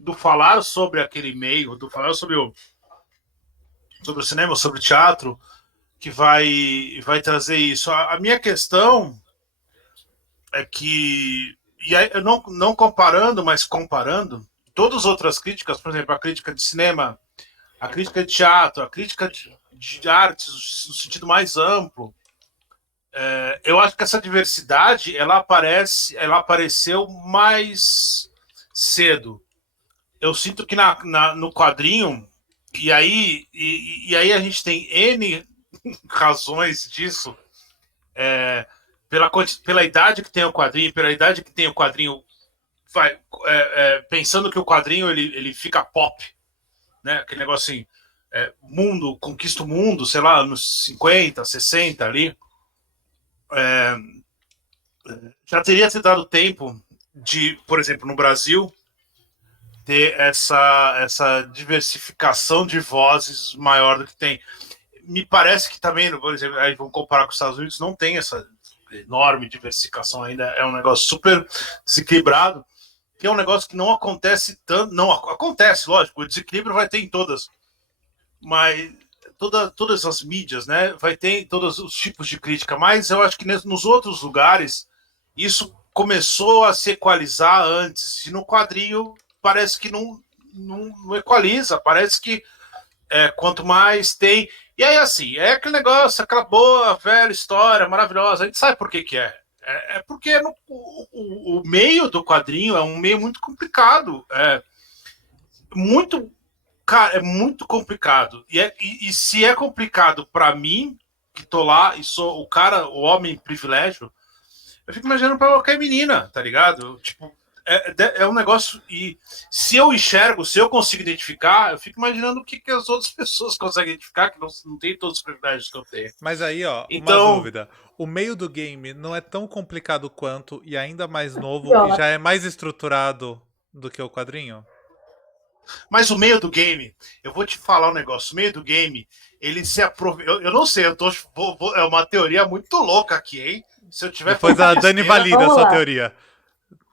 do falar sobre aquele meio, do falar sobre o cinema, sobre o teatro, que vai trazer isso. A minha questão é que, e aí, eu não comparando, mas comparando, todas as outras críticas, por exemplo, a crítica de cinema, a crítica de teatro, a crítica de artes no sentido mais amplo, eu acho que essa diversidade ela apareceu mais cedo. Eu sinto que no quadrinho, e aí a gente tem N razões disso, pela idade que tem o quadrinho, pensando que o quadrinho ele fica pop, né? Aquele negócio assim, mundo, conquista o mundo, sei lá, anos 50, 60 ali. Já teria se dado tempo de, por exemplo, no Brasil, ter essa diversificação de vozes maior do que tem. Me parece que também, por exemplo, aí vamos comparar com os Estados Unidos, não tem essa enorme diversificação ainda, é um negócio super desequilibrado, que é um negócio que não acontece tanto, não acontece, lógico, o desequilíbrio vai ter em todas, mas todas as mídias, né, vai ter todos os tipos de crítica, mas eu acho que nos outros lugares isso começou a se equalizar antes, e no quadrinho parece que não equaliza, parece que quanto mais tem. E aí, assim, é aquele negócio, aquela boa, velha história maravilhosa. A gente sabe por que que é. É porque o meio do quadrinho é um meio muito complicado. Muito, cara, é muito complicado. E se é complicado para mim, que tô lá e sou o cara, o homem privilégio, eu fico imaginando para qualquer menina, tá ligado? Tipo, é um negócio. E se eu enxergo, se eu consigo identificar, eu fico imaginando o que as outras pessoas conseguem identificar, que não tem todos os privilégios que eu tenho. Mas aí, ó, Então, uma dúvida. O meio do game não é tão complicado quanto e ainda mais novo e Pior. já é mais estruturado do que o quadrinho? mas o meio do game, eu vou te falar um negócio. O meio do game, ele se aproveita. Eu não sei, é uma teoria muito louca aqui, hein? Se eu tiver Depois a Dani besteira- valida a Vamos sua lá. teoria.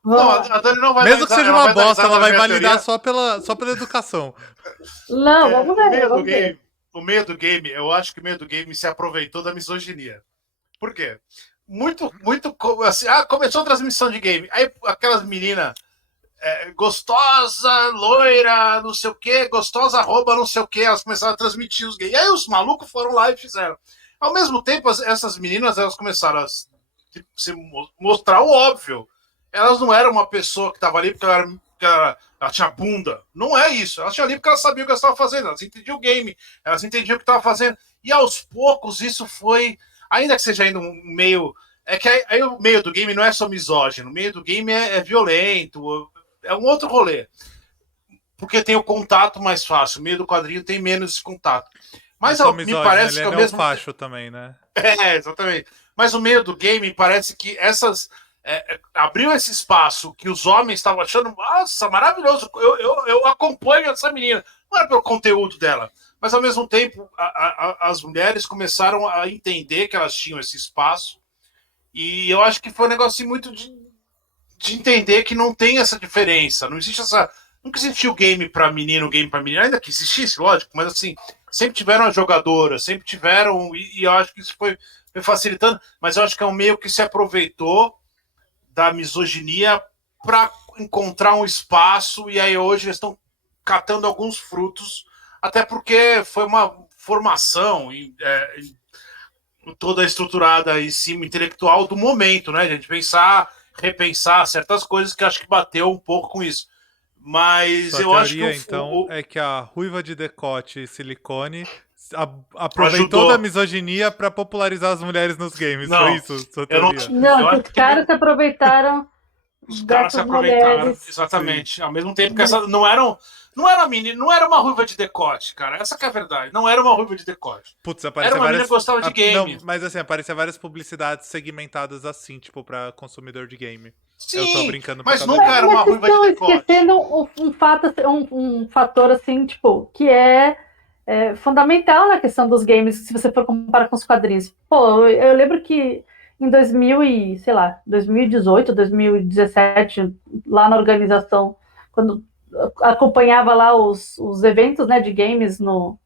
Vamos Não, lá. a Dani não vai Mesmo que dar risada, seja uma vai dar bosta, risada ela na vai minha validar teoria. só pela educação. Não, vamos O ver, meio do vamos ver. game, o meio do game, eu acho que o meio do game se aproveitou da misoginia. Por quê? Muito assim, começou a transmissão de game. Aí aquelas meninas gostosa, loira, não sei o que, gostosa, arroba, não sei o que, elas começaram a transmitir os gays. E aí os malucos foram lá e fizeram. Ao mesmo tempo, essas meninas, elas começaram a se mostrar o óbvio. Elas não eram uma pessoa que estava ali porque ela tinha bunda. Não é isso. Elas tinham ali porque elas sabiam o que elas estavam fazendo. Elas entendiam o game. Elas entendiam o que estavam fazendo. E aos poucos isso foi, ainda que seja ainda um meio... É que aí o meio do game não é só misógino. O meio do game é violento, é um outro rolê. Porque tem o contato mais fácil. O meio do quadrinho tem menos esse contato. Mas me parece ele que é ao mesmo facho também, né? exatamente. Mas o meio do game parece que abriu esse espaço que os homens estavam achando, nossa, maravilhoso. Eu acompanho essa menina. Não é pelo conteúdo dela, mas ao mesmo tempo as mulheres começaram a entender que elas tinham esse espaço. E eu acho que foi um negócio muito de entender que não tem essa diferença. Não existe essa. Nunca existiu game para menino, game para menina. Ainda que existisse, lógico, mas assim, sempre tiveram as jogadoras, sempre tiveram. E eu acho que isso foi facilitando. Mas eu acho que é um meio que se aproveitou da misoginia para encontrar um espaço. E aí hoje eles estão catando alguns frutos, até porque foi uma formação toda estruturada em cima intelectual do momento, né? A gente repensar certas coisas que acho que bateu um pouco com isso. Mas Sua eu acho teoria, que então, é que a ruiva de decote e silicone aproveitou Ajudou. da misoginia pra popularizar as mulheres nos games. Não, Foi isso, sua eu não- teoria? Não, Eu que acho os que caras se aproveitaram os caras se dessas aproveitaram, mulheres. exatamente. Ao mesmo tempo que essa não era menina, não era uma ruiva de decote, cara. Essa que é a verdade. Não era uma ruiva de decote. Putz, Era aparecia uma menina várias. que gostava de game. Não, mas assim, aparecia várias publicidades segmentadas assim, tipo, pra consumidor de game. Eu tô Sim, brincando por mas causa nunca disso. era uma Mas vocês ruiva de estão decote. esquecendo um fator assim, tipo, que é fundamental na questão dos games, se você for comparar com os quadrinhos. Pô, eu lembro que em 2018, 2017, lá na organização, quando acompanhava lá os eventos, né, de games no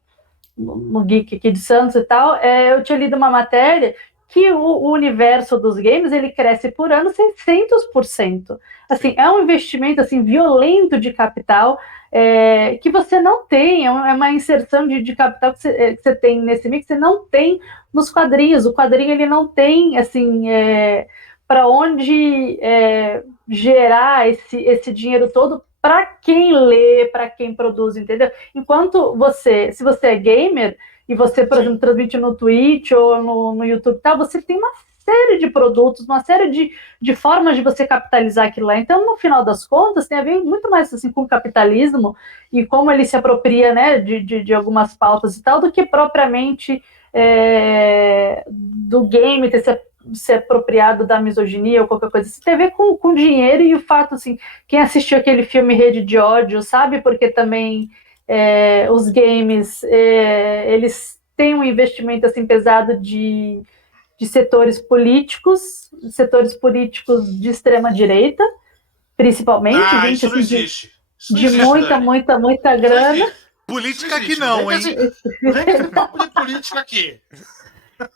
Geek aqui de Santos e tal, eu tinha lido uma matéria que o universo dos games ele cresce por ano 600%. Assim, é um investimento assim violento de capital que você não tem, é uma inserção de capital que você tem nesse mix, que você não tem nos quadrinhos. O quadrinho ele não tem assim para onde gerar esse dinheiro todo para quem lê, para quem produz, entendeu? Enquanto se você é gamer e você, por exemplo, transmite no Twitch ou no YouTube e tal, você tem uma série de produtos, uma série de formas de você capitalizar aquilo lá. Então, no final das contas, tem a ver muito mais assim, com o capitalismo e como ele se apropria, né, de algumas pautas e tal, do que propriamente do game ter se apropriado da misoginia ou qualquer coisa. Isso tem a ver com dinheiro e o fato, assim, quem assistiu aquele filme Rede de Ódio sabe, porque também os games, eles têm um investimento, assim, pesado de setores políticos de extrema-direita, principalmente. Gente, Isso não assim, existe. Isso não de existe, muita grana. Política aqui não, hein? Vem com esse papo de política aqui.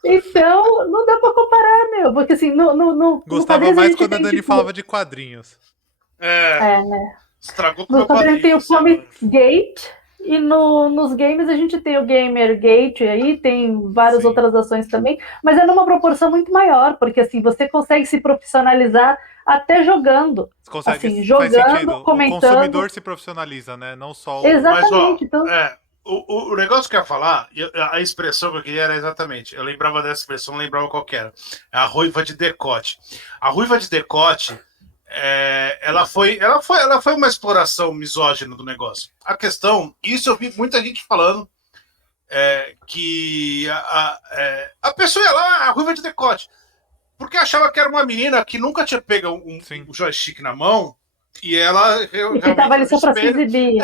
Então, não dá pra comparar, meu, porque assim, Gostava mais quando a Dani falava de quadrinhos. né? Estragou com o No meu quadrinho quadrinho. tem o Comicsgate, E nos games a gente tem o Gamergate aí, tem várias outras ações também, mas é numa proporção muito maior, porque assim, você consegue se profissionalizar até jogando. Consegue, assim, faz sentido. jogando, comentando. O consumidor se profissionaliza, né? Não só o... Exatamente. Mas, ó, o negócio que eu ia falar, a expressão que eu queria era exatamente, eu lembrava dessa expressão, não lembrava qual que era. É a ruiva de decote. A ruiva de decote, ela foi uma exploração misógina do negócio. A questão, isso eu vi muita gente falando, que a pessoa ia lá, a ruiva de decote, porque achava que era uma menina que nunca tinha pego um joystick na mão, e ela e que estava ali só para se exibir.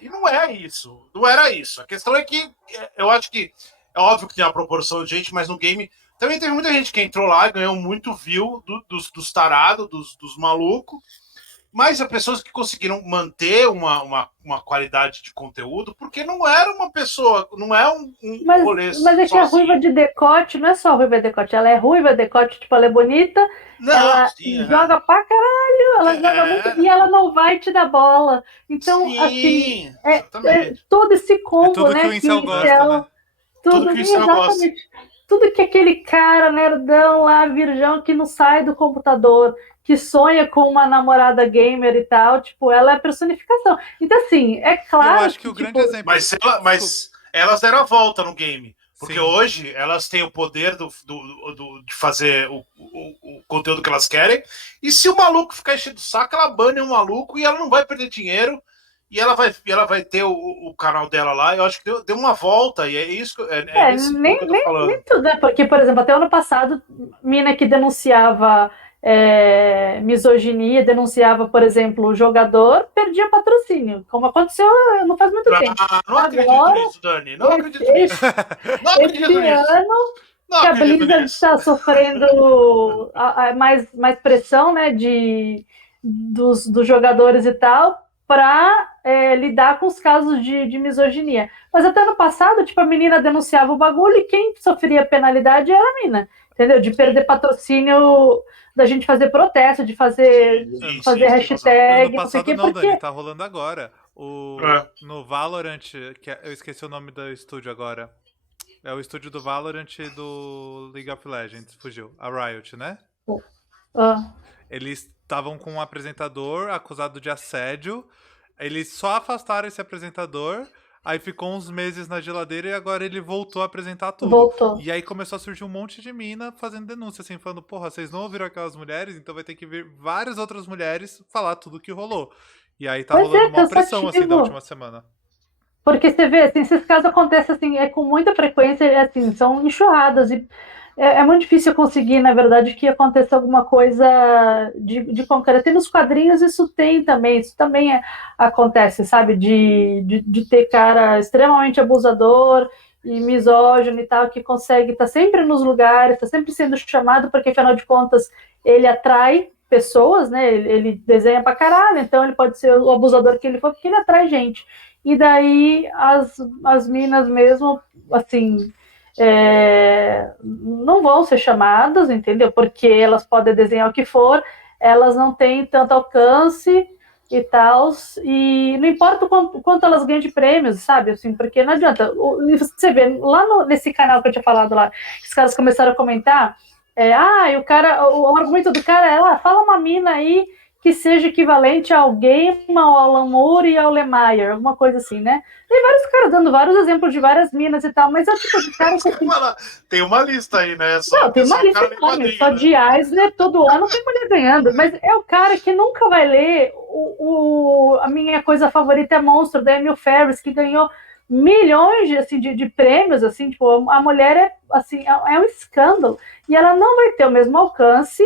E não é isso. Não era isso. A questão é que eu acho que é óbvio que tem uma proporção de gente, mas no game também teve muita gente que entrou lá e ganhou muito view dos tarados, dos malucos. Mas há pessoas que conseguiram manter uma qualidade de conteúdo, porque não era uma pessoa, não é um rolê Mas é que a ruiva de decote não é só ruiva de decote, ela é ruiva de decote, tipo, ela é bonita, ela joga pra caralho, ela joga muito, e ela não vai te dar bola. Então, assim, todo esse combo, tudo né? Que o incel gosta, né? Tudo que o incel gosta. Tudo que aquele cara nerdão lá, virgão, que não sai do computador, que sonha com uma namorada gamer e tal, tipo, ela é a personificação. Então, assim, é claro. Eu acho que o grande exemplo. Mas elas deram a volta no game. Porque hoje elas têm o poder de fazer o conteúdo que elas querem. E se o maluco ficar enchendo o saco, ela bane o maluco e ela não vai perder dinheiro. E ela vai ter o canal dela lá. Eu acho que deu uma volta. E é isso que nem tudo, né? Porque, por exemplo, até ano passado, mina que denunciava misoginia, denunciava, por exemplo, o jogador, perdia patrocínio, como aconteceu não faz muito tempo. Não acredito nisso, Dani. Não acredito nisso. Não acredito nisso. Que a Blizzard está sofrendo mais pressão, né, dos jogadores e tal, para lidar com os casos de misoginia. Mas até ano passado, tipo, a menina denunciava o bagulho e quem sofria penalidade era a mina, entendeu? De perder patrocínio, da gente fazer protesto, de fazer hashtag. Ano passado não, Dani, tá rolando agora. No Valorant, eu esqueci o nome do estúdio agora. É o estúdio do Valorant e do League of Legends, fugiu. A Riot, né? Eles estavam com um apresentador acusado de assédio. Eles só afastaram esse apresentador. Aí ficou uns meses na geladeira e agora ele voltou a apresentar tudo. E aí começou a surgir um monte de mina fazendo denúncia, assim, falando, porra, vocês não ouviram aquelas mulheres, então vai ter que vir várias outras mulheres falar tudo que rolou. E aí tá rolando uma pressão, assim, da última semana. Porque você vê, assim, esses casos acontecem, assim, com muita frequência, assim, são enxurradas, e é muito difícil conseguir, na verdade, que aconteça alguma coisa de concreto. E nos quadrinhos isso também acontece, sabe? De ter cara extremamente abusador e misógino e tal, que consegue estar sempre nos lugares, está sempre sendo chamado, porque, afinal de contas, ele atrai pessoas, né? Ele desenha pra caralho, então ele pode ser o abusador que ele for, porque ele atrai gente. E daí as minas mesmo, assim... não vão ser chamadas, entendeu? Porque elas podem desenhar o que for, elas não têm tanto alcance e tal, e não importa o quanto elas ganham de prêmios, sabe? Assim, porque não adianta. Você vê, lá nesse canal que eu tinha falado lá, os caras começaram a comentar, o argumento do cara é, fala uma mina aí que seja equivalente ao Gaiman, ao Alan Moore e ao Lemire, alguma coisa assim, né? Tem vários caras dando vários exemplos de várias minas e tal, mas é o tipo de cara que... Tem uma lista aí, né? Tem uma lista enorme, só de Eisner, todo ano tem mulher ganhando, mas é o cara que nunca vai ler a minha coisa favorita é Monstro, da Emil Ferris, que ganhou milhões de prêmios, assim, tipo, a mulher é um escândalo, e ela não vai ter o mesmo alcance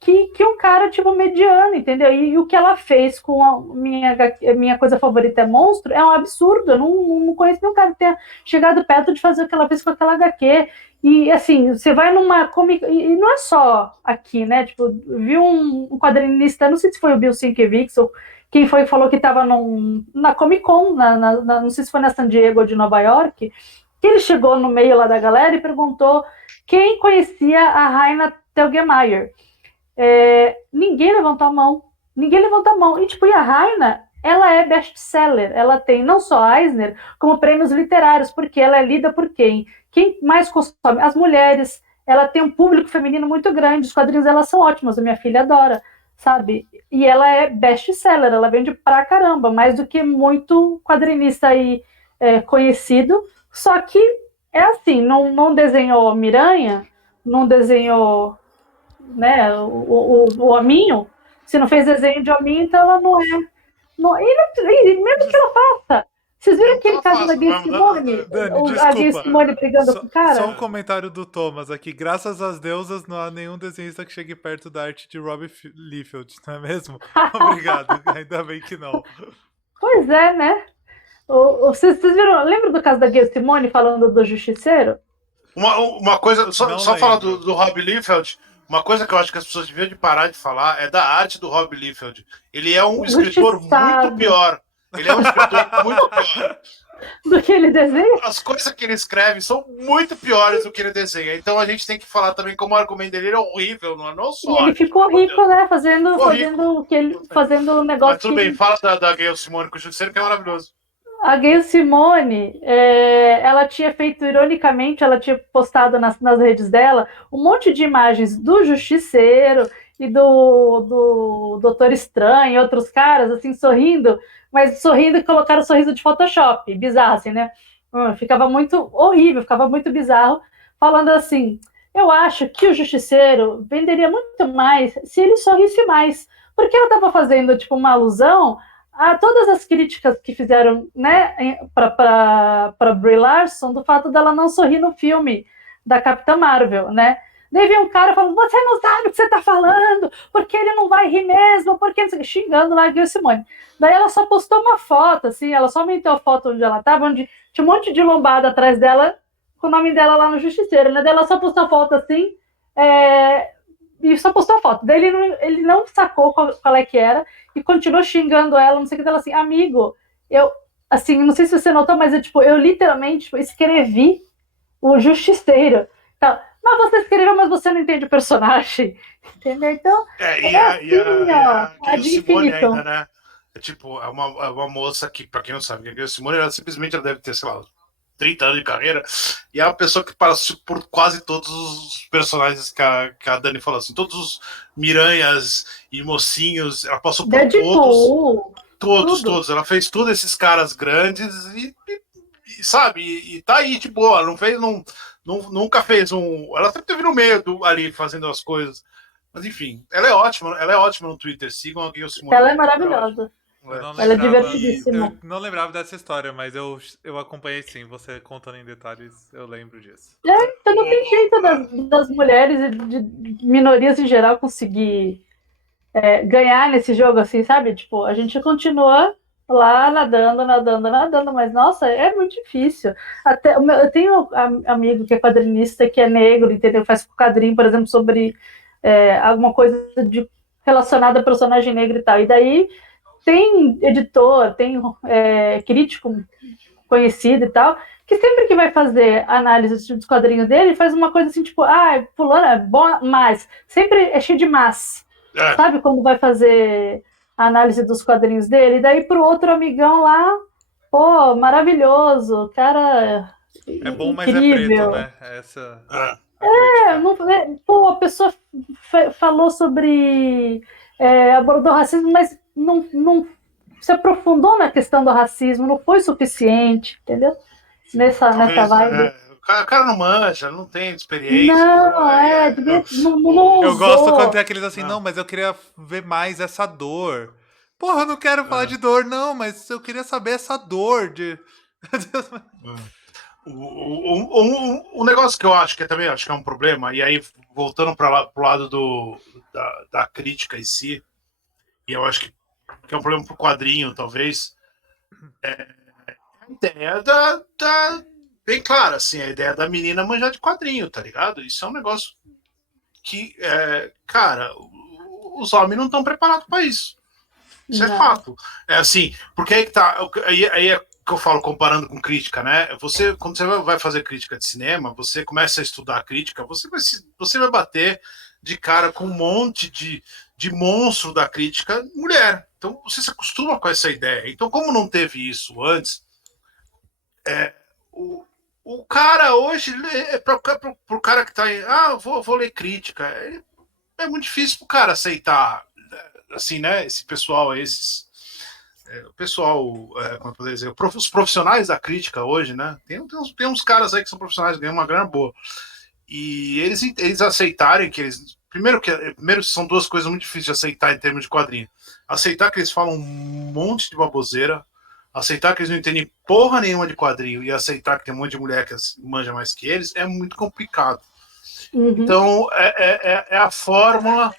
que um cara, tipo, mediano, entendeu? E o que ela fez com a minha coisa favorita é Monstro é um absurdo. Eu não conheço nenhum cara que tenha chegado perto de fazer o que ela fez com aquela HQ. E, assim, você vai numa comic... E não é só aqui, né? Tipo, vi um quadrinista, não sei se foi o Bill Sienkiewicz ou quem foi que falou que estava na Comic Con, não sei se foi na San Diego de Nova York, que ele chegou no meio lá da galera e perguntou quem conhecia a Raina Telgemeier. Ninguém levantou a mão. E, tipo, e a Raina ela é best-seller. Ela tem não só Eisner, como prêmios literários, porque ela é lida por quem? Quem mais consome? As mulheres. Ela tem um público feminino muito grande, os quadrinhos dela são ótimos, a minha filha adora, sabe? E ela é best-seller, ela vende pra caramba, mais do que muito quadrinista aí conhecido, só que é assim, não desenhou Miranha, não desenhou, né, o Hominho, se não fez desenho de Hominho, então ela não é. E mesmo que ela faça. Vocês viram aquele caso da Gay Simone? Dani, A Gay desculpa. Simone brigando com o cara? Só um comentário do Thomas aqui. Graças às deusas, não há nenhum desenhista que chegue perto da arte de Rob Liefeld, não é mesmo? Obrigado. Ainda bem que não. Pois é, né? Vocês viram? Lembra do caso da Gay Simone falando do Justiceiro? Uma coisa, só falar do Rob Liefeld, uma coisa que eu acho que as pessoas deviam de parar de falar é da arte do Rob Liefeld. Ele é um escritor muito pior. Ele é um escritor muito pior. Do que ele desenha? As coisas que ele escreve são muito piores do que ele desenha. Então a gente tem que falar também como o argumento dele é horrível, não só. E ele ficou rico, né? Fazendo o que ele. Fazendo um negócio. Mas tudo bem, fala da Gayle Simone com o Justiceiro, que é maravilhoso. A Gayle Simone, ela tinha feito, ironicamente, ela tinha postado nas redes dela um monte de imagens do Justiceiro e do Doutor Estranho e outros caras, assim, sorrindo, mas sorrindo e colocaram sorriso de Photoshop, bizarro, assim, né? Ficava muito horrível, ficava muito bizarro, falando assim, eu acho que o Justiceiro venderia muito mais se ele sorrisse mais, porque ela estava fazendo, tipo, uma alusão a todas as críticas que fizeram, né, para Brie Larson, do fato dela não sorrir no filme da Capitã Marvel, né? Daí veio um cara falando, você não sabe o que você tá falando, porque ele não vai rir mesmo, porque xingando lá a Gayle Simone. Daí ela só postou uma foto, assim, ela só aumentou a foto onde ela tava, onde tinha um monte de lombada atrás dela, com o nome dela lá no Justiceiro, né? Daí ela só postou a foto assim, e só postou a foto. Daí ele não sacou qual é que era e continuou xingando ela, não sei o que, dela assim, amigo, eu, assim, não sei se você notou, mas eu literalmente escrevi o Justiceiro. Então, mas você escreveu, mas você não entende o personagem. Entendeu? Então, a Simone ainda, né? É uma moça que, pra quem não sabe, a Simone, ela simplesmente deve ter, sei lá, 30 anos de carreira, e é uma pessoa que passou por quase todos os personagens que a Dani falou, assim, todos os Miranhas e mocinhos, ela passou por todos, ela fez todos esses caras grandes e sabe, e tá aí de boa, nunca fez ela sempre teve no meio ali fazendo as coisas, mas enfim, ela é ótima no Twitter, sigam a Gayle Simone. Ela é maravilhosa. Ela é divertidíssima. Eu não lembrava dessa história, mas eu acompanhei sim. Você contando em detalhes, eu lembro disso. Então não tem jeito das mulheres e de minorias em geral conseguir ganhar nesse jogo, assim, sabe? Tipo, a gente continua lá nadando, mas nossa, é muito difícil. Eu tenho um amigo que é quadrinista, que é negro, entendeu? Faz quadrinho, por exemplo, sobre alguma coisa relacionada a personagem negro e tal. E daí tem editor, tem crítico conhecido e tal, que sempre que vai fazer análise dos quadrinhos dele, faz uma coisa assim, tipo, fulano é bom, mas sempre é cheio de mas. Sabe quando vai fazer a análise dos quadrinhos dele? E daí pro outro amigão lá, pô, maravilhoso, cara é bom, incrível. Mas é preto, né? Essa... a pessoa falou sobre abordou racismo, mas não se aprofundou na questão do racismo, não foi suficiente, entendeu? Nessa vibe. O cara não manja, não tem experiência. Eu gosto quando tem aqueles assim, não, mas eu queria ver mais essa dor. Porra, eu não quero falar de dor, não, mas eu queria saber essa dor de... O negócio que eu acho que também acho que é um problema, e aí voltando para o lado da crítica em si, e eu acho que é um problema pro quadrinho, talvez, a ideia bem clara, assim, a ideia da menina manjar de quadrinho, tá ligado? Isso é um negócio que, cara, os homens não estão preparados para isso. Isso é fato. É assim, porque aí que tá, aí é que eu falo comparando com crítica, né? Quando você vai fazer crítica de cinema, você começa a estudar a crítica, você vai bater de cara com um monte de de monstro da crítica mulher. Então você se acostuma com essa ideia. Então, como não teve isso antes, o cara hoje, para o cara que está aí, vou ler crítica, é muito difícil para o cara aceitar, assim, né? Esse pessoal, o pessoal, como eu poderia dizer, os profissionais da crítica hoje, né? Tem uns caras aí que são profissionais, ganham uma grana boa. E eles aceitarem que eles. Primeiro, são duas coisas muito difíceis de aceitar em termos de quadrinho. Aceitar que eles falam um monte de baboseira, aceitar que eles não entendem porra nenhuma de quadrinho e aceitar que tem um monte de mulher que manja mais que eles é muito complicado. Uhum. Então, é a fórmula.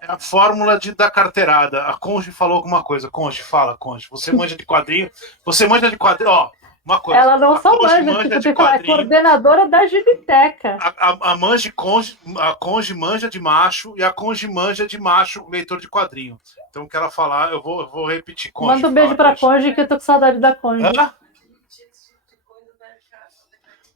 É a fórmula da carteirada. A Conge falou alguma coisa. Conge, fala, Conge. Você manja de quadrinho. Você manja de quadrinho. Ó, uma coisa. Ela não só manja, de tipo, ela é coordenadora da Gibiteca. A Conge manja de macho e a Conge manja de macho leitor de quadrinho. Então, o que ela falar, eu vou repetir. Conge, manda um beijo pra Conge, que eu tô com saudade da Conge.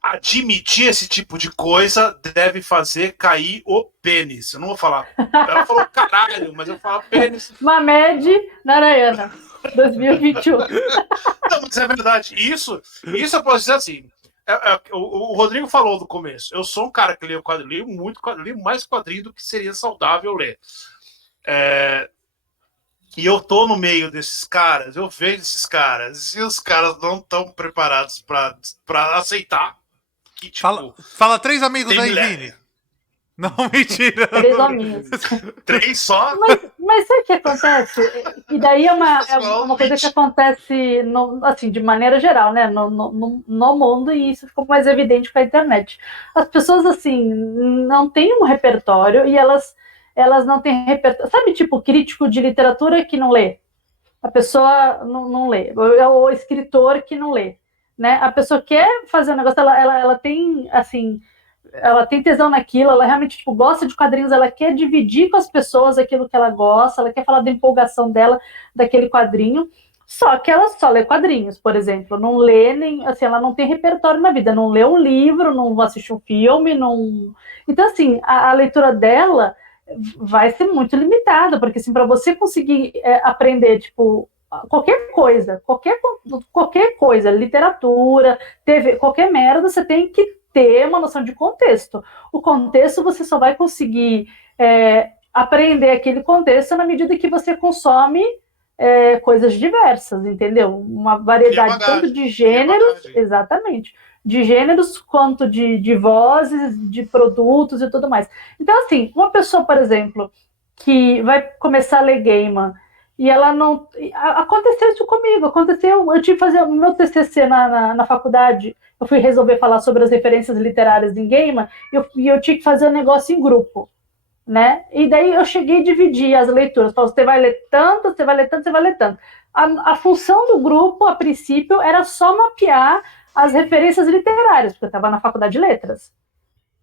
Admitir esse tipo de coisa deve fazer cair o pênis. Eu não vou falar. Ela falou caralho, mas eu falo pênis. Mamed Narayana, 2021. Não, mas é verdade. Isso eu posso dizer assim. O Rodrigo falou no começo. Eu sou um cara que lê quadrinho, li mais quadrinho do que seria saudável ler. E eu tô no meio desses caras, eu vejo esses caras, e os caras não estão preparados para aceitar. Que, tipo, fala 3 amigos aí, Vini. Não, mentira. 3 homens. 3 só? Mas sabe o que acontece? E daí é uma coisa que acontece assim, de maneira geral, né? No mundo, e isso ficou mais evidente com a internet. As pessoas, assim, não têm um repertório e elas não têm repertório. Sabe, tipo, crítico de literatura que não lê? A pessoa não lê. É o escritor que não lê. Né? A pessoa quer fazer um negócio, ela tem, assim, ela tem tesão naquilo, ela realmente, tipo, gosta de quadrinhos, ela quer dividir com as pessoas aquilo que ela gosta, ela quer falar da empolgação dela, daquele quadrinho, só que ela só lê quadrinhos, por exemplo, não lê nem, assim, ela não tem repertório na vida, não lê um livro, não assiste um filme, não... Então, assim, a leitura dela vai ser muito limitada, porque, assim, para você conseguir aprender, tipo, qualquer coisa, literatura, TV, qualquer merda, você tem que ter uma noção de contexto. O contexto você só vai conseguir aprender aquele contexto na medida que você consome coisas diversas, entendeu? Uma variedade tanto de gêneros, exatamente, de gêneros quanto de vozes, de produtos e tudo mais. Então, assim, uma pessoa, por exemplo, que vai começar a ler Gaiman, e ela não... Aconteceu isso comigo, eu tive que fazer o meu TCC na faculdade, eu fui resolver falar sobre as referências literárias em Gaiman, e eu tinha que fazer um negócio em grupo, né? E daí eu cheguei a dividir as leituras, falei, você vai ler tanto, você vai ler tanto, você vai ler tanto. A função do grupo, a princípio, era só mapear as referências literárias, porque eu estava na faculdade de letras.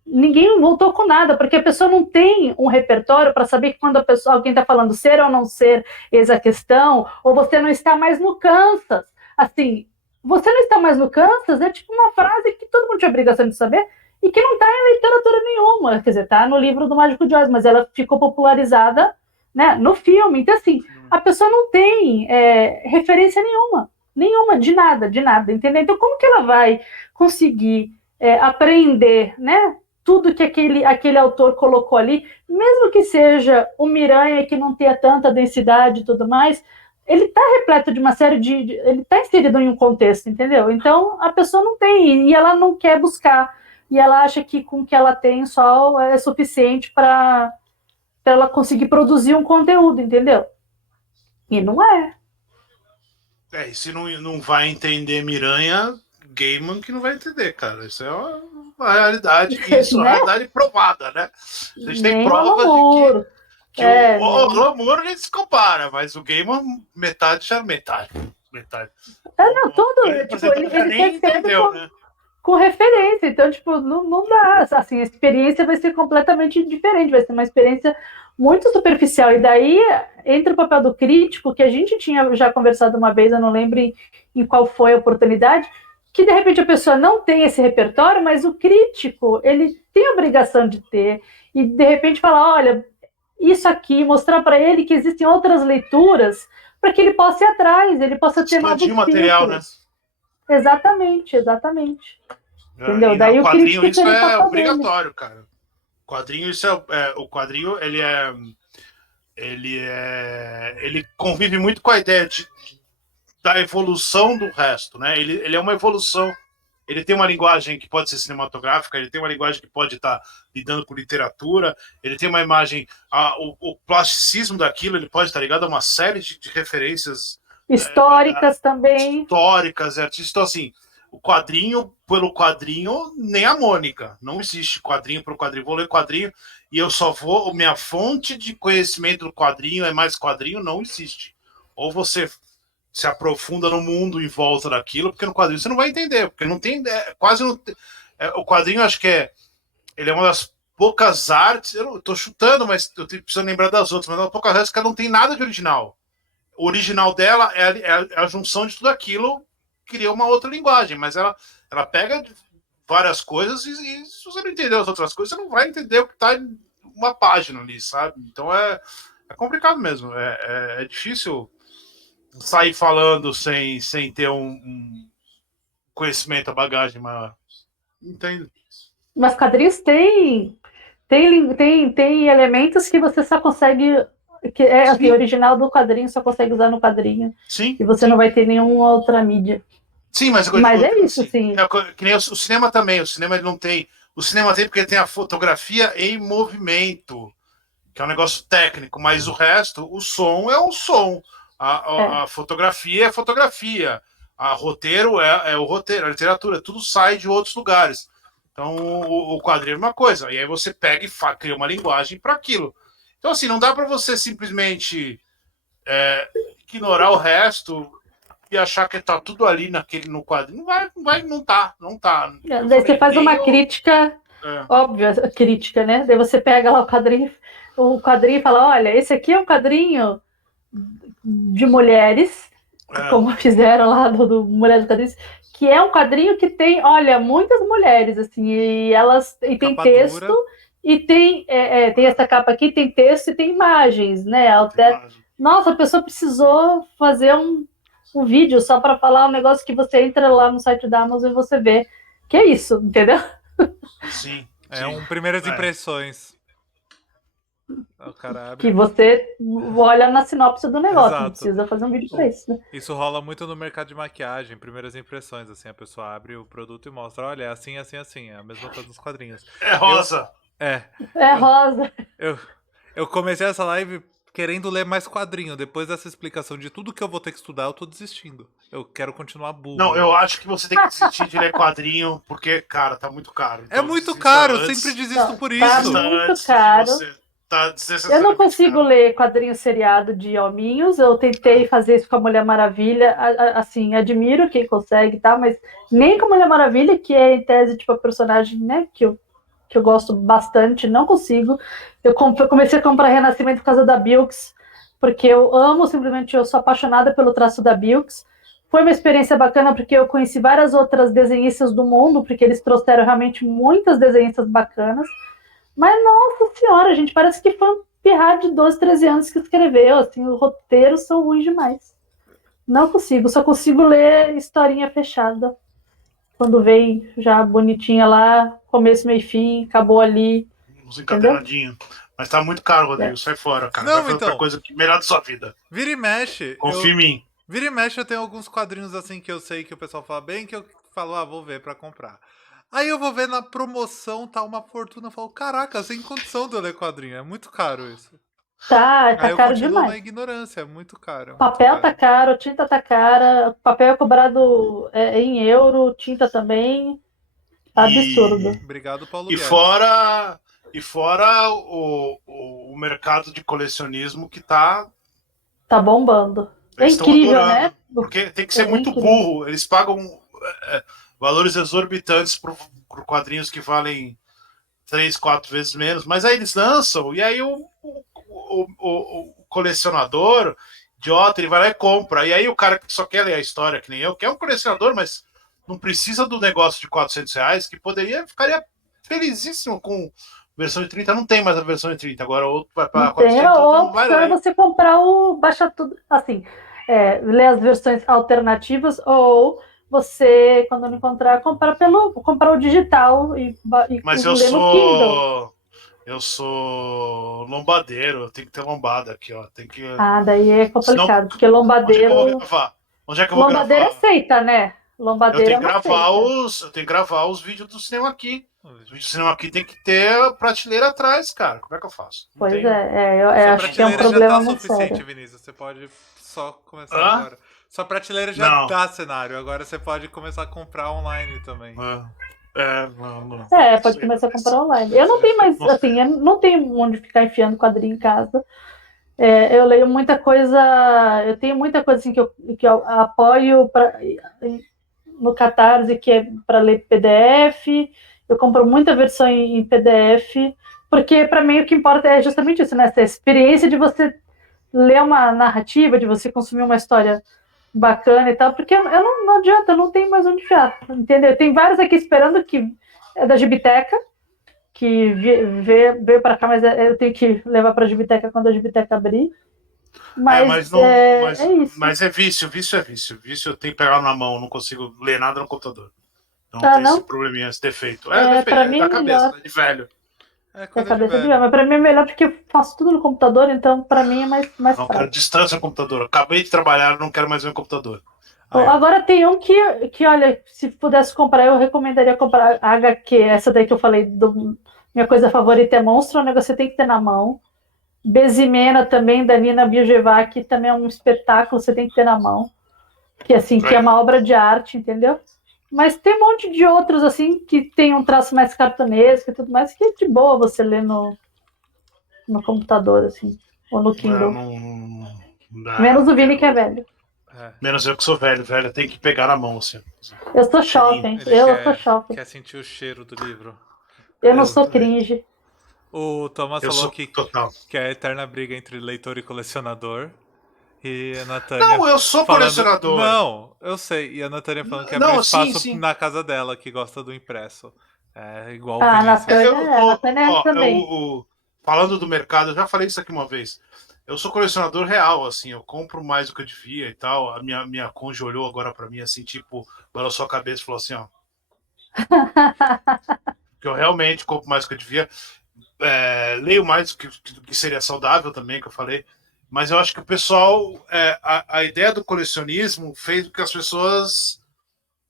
Ninguém voltou com nada, porque a pessoa não tem um repertório para saber que quando alguém está falando ser ou não ser, eis a questão, ou você não está mais no Kansas. Assim, você não está mais no Kansas é tipo uma frase que todo mundo tinha obrigação de saber e que não está em literatura nenhuma. Quer dizer, está no livro do Mágico de Oz, mas ela ficou popularizada, né, no filme. Então, assim, a pessoa não tem referência nenhuma, de nada, entendeu? Então, como que ela vai conseguir aprender, né, tudo que aquele autor colocou ali, mesmo que seja um Miranha que não tenha tanta densidade e tudo mais, ele está repleto de uma série ele está inserido em um contexto, entendeu? Então, a pessoa não tem, e ela não quer buscar, e ela acha que com o que ela tem só é suficiente para ela conseguir produzir um conteúdo, entendeu? E não é. E se não vai entender Miranha, Gaiman que não vai entender, cara. Isso é uma realidade, isso é uma realidade provada, né? A gente tem provas de que o Glamour a gente se compara, mas o Gaiman, metade. Não, tudo. Ele nem entendeu, né? Com referência, então, tipo, não dá. Assim, a experiência vai ser completamente diferente, vai ser uma experiência muito superficial. E daí entra o papel do crítico, que a gente tinha já conversado uma vez, eu não lembro em qual foi a oportunidade, que de repente a pessoa não tem esse repertório, mas o crítico, ele tem a obrigação de ter, e de repente falar, olha, isso aqui, mostrar para ele que existem outras leituras, para que ele possa ir atrás, ele possa ter novos Expandir o material, né? filtros. Exatamente. Entendeu? E Daí no o quadrinho crítico isso querer é passar dele. obrigatório, cara. Quadrinho, isso o quadrinho, ele convive muito com a ideia da evolução do resto, né? Ele é uma evolução. Ele tem uma linguagem que pode ser cinematográfica, ele tem uma linguagem que pode estar lidando com literatura, ele tem uma imagem, o plasticismo daquilo, ele pode estar ligado a uma série de referências históricas também. Históricas, artistas. Então, assim, o quadrinho pelo quadrinho, nem a Mônica. Não existe quadrinho pelo quadrinho. Vou ler quadrinho e eu só vou. Minha fonte de conhecimento do quadrinho é mais quadrinho, não existe. Ou você se aprofunda no mundo em volta daquilo, porque no quadrinho você não vai entender, porque não tem. Quase não tem, o quadrinho, acho que ele é uma das poucas artes. Eu estou chutando, mas eu preciso lembrar das outras, mas é uma poucas artes que não tem nada de original. O original dela é a junção de tudo aquilo, cria uma outra linguagem, mas ela pega várias coisas e se você não entender as outras coisas, você não vai entender o que está em uma página ali, sabe? Então é complicado mesmo. É difícil sair falando sem ter um conhecimento, a bagagem maior. Entendo. Mas quadrinhos tem elementos que você só consegue. Que é assim, original do quadrinho, só consegue usar no quadrinho. Sim. E você não vai ter nenhuma outra mídia. Sim, mas é isso, sim. Que nem o cinema também. O cinema ele não tem. O cinema tem porque ele tem a fotografia em movimento, que é um negócio técnico, mas o resto, o som é o som. A fotografia é a fotografia. A roteiro é o roteiro, a literatura, tudo sai de outros lugares. Então, o quadrinho é uma coisa. E aí você pega e cria uma linguagem para aquilo. Então, assim, não dá para você simplesmente ignorar o resto e achar que tá tudo ali no quadrinho. Não tá. Daí você faz uma crítica, óbvia crítica, né? Daí você pega lá o quadrinho e fala, olha, esse aqui é um quadrinho de mulheres, como fizeram lá do Mulheres Quadrinhos, que é um quadrinho que tem, olha, muitas mulheres, assim, e tem texto, dura. E tem essa capa aqui, tem texto e tem imagens, né? Nossa, a pessoa precisou fazer um vídeo só para falar um negócio que você entra lá no site da Amazon e você vê. Que é isso, entendeu? Sim. Primeiras impressões. O cara abre. Que você olha na sinopse do negócio, Exato. Não precisa fazer um vídeo pra isso, né? Isso rola muito no mercado de maquiagem, primeiras impressões, assim, a pessoa abre o produto e mostra, olha, é assim, assim, assim, é a mesma coisa dos quadrinhos. É rosa. É rosa. Eu comecei essa live querendo ler mais quadrinho, depois dessa explicação de tudo que eu vou ter que estudar, eu tô desistindo. Eu quero continuar burro. Não, eu acho que você tem que desistir de ler quadrinho, porque, cara, tá muito caro. Então, é muito caro, eu sempre desisto por isso. Tá muito caro. Eu não consigo ler quadrinho seriado de hominhos. Eu tentei fazer isso com a Mulher Maravilha. Assim, admiro quem consegue, tá? Mas nem com a Mulher Maravilha, que é em tese tipo a personagem, né? Que eu gosto bastante, não consigo. Eu comecei a comprar Renascimento por causa da Bilks, porque eu amo, simplesmente, eu sou apaixonada pelo traço da Bilks. Foi uma experiência bacana, porque eu conheci várias outras desenhistas do mundo, porque eles trouxeram realmente muitas desenhistas bacanas. Mas, nossa senhora, gente, parece que foi um pirralho de 12, 13 anos que escreveu, assim, os roteiros são ruins demais. Não consigo, só consigo ler historinha fechada. Quando vem já bonitinha lá, começo, meio e fim, acabou ali. Uns encadernadinhos. Mas tá muito caro, Rodrigo, sai fora, cara. Não, vai fazer outra coisa que melhor da sua vida. Vira e mexe. Confia em mim. Vira e mexe, eu tenho alguns quadrinhos assim que eu sei que o pessoal fala bem, que eu falo, vou ver pra comprar. Aí eu vou ver na promoção, tá uma fortuna, eu falo, caraca, sem condição de eu ler quadrinho, é muito caro isso. Tá Aí caro eu continuo demais. na ignorância, é muito caro. Papel tá caro, tinta tá cara, papel é cobrado em euro, tinta também, tá absurdo. Obrigado, Paulo Guedes. E fora o mercado de colecionismo que tá bombando. É incrível, né? Porque tem que ser muito burro, eles pagam valores exorbitantes por quadrinhos que valem 3, 4 vezes menos, mas aí eles lançam, e aí o colecionador idiota, ele vai lá e compra, e aí o cara que só quer ler a história, que nem eu, que é um colecionador, mas não precisa do negócio de R$400, que ficaria felizíssimo com versão de 30 não tem mais a versão de 30. Agora outro vai para Não tem 400, a outro não vai opção é ler. você comprar baixar tudo, assim, ler as versões alternativas ou você, quando não encontrar, comprar o digital e Mas ler no Kindle. eu sou lombadeiro, eu tenho que ter lombada aqui, ó. Tem que. Ah, daí é Senão, complicado, porque onde é que eu vou lombadeiro. gravar? Onde é que eu vou Lombadeiro gravar? aceita, né? Eu Lombadeiro tenho é que uma gravar seita. os, eu tenho que gravar os vídeos do cinema aqui. Os vídeos do cinema aqui tem que ter a prateleira atrás, cara. Como é que eu faço? Não Pois tenho. eu Sua acho que é um prateleira já problema tá muito suficiente, sério. Vinícius. Você pode só começar Hã? agora. Sua prateleira já Não. dá cenário. Agora você pode começar a comprar online também. Não. Pode começar a comprar online. Eu não tenho mais, assim, eu não tenho onde ficar enfiando quadrinho em casa. Eu leio muita coisa, eu tenho muita coisa assim que eu apoio no Catarse, que é para ler PDF. Eu compro muita versão em PDF, porque para mim o que importa é justamente isso, né? Essa experiência de você ler uma narrativa, de você consumir uma história bacana e tal, porque não adianta, eu não tenho mais onde enfiar, entendeu? Tem vários aqui esperando que é da Gibiteca, que veio para cá, mas eu tenho que levar para a Gibiteca quando a Gibiteca abrir. Mas Mas não. é isso. Mas é vício, vício é vício. Vício eu tenho que pegar na mão, não consigo ler nada no computador. Então Ah, tem esse não? probleminha, esse defeito. É defeito, Para é mim da é cabeça, melhor. né, de velho. É É coisa de cabeça de velho. ver, mas para mim é melhor porque eu faço tudo no computador, então para mim é mais Não quero prático. distância no computador. Acabei de trabalhar, não quero mais ver o computador. Aí, ó. Agora tem um que, olha, se pudesse comprar, eu recomendaria comprar a HQ, essa daí que eu falei, minha coisa favorita é Monstro, é um negócio que você tem que ter na mão. Bezimena também, da Nina Biogevac, também é um espetáculo, você tem que ter na mão. Que assim, que é uma obra de arte, entendeu? Mas tem um monte de outros, assim, que tem um traço mais cartunesco e tudo mais, que é de boa você ler no computador, assim, ou no Não, Kindle. não Menos o Vini, que é quero. velho. É. Menos eu que sou velho, velho, tem que pegar na mão, assim. Eu sou Cheirinho. jovem, Ele eu sou jovem. quer sentir o cheiro do livro. Eu não sou Exatamente. cringe. O Thomas Eu falou sou total. que é a eterna briga entre leitor e colecionador. E a Natânia Não, eu sou falando. colecionador. Não, eu sei. E a Natânia falando que abriu Não, sim, espaço sim. na casa dela, que gosta do impresso. É igual o A Vinícius. Natânia também. Falando do mercado, eu já falei isso aqui uma vez. Eu sou colecionador real, assim, eu compro mais do que eu devia e tal. A minha cônjuge olhou agora pra mim, assim, tipo, balançou a cabeça e falou assim, ó. Que eu realmente compro mais do que eu devia. Leio mais do que seria saudável também, que eu falei. Mas eu acho que o pessoal, a ideia do colecionismo fez com que as pessoas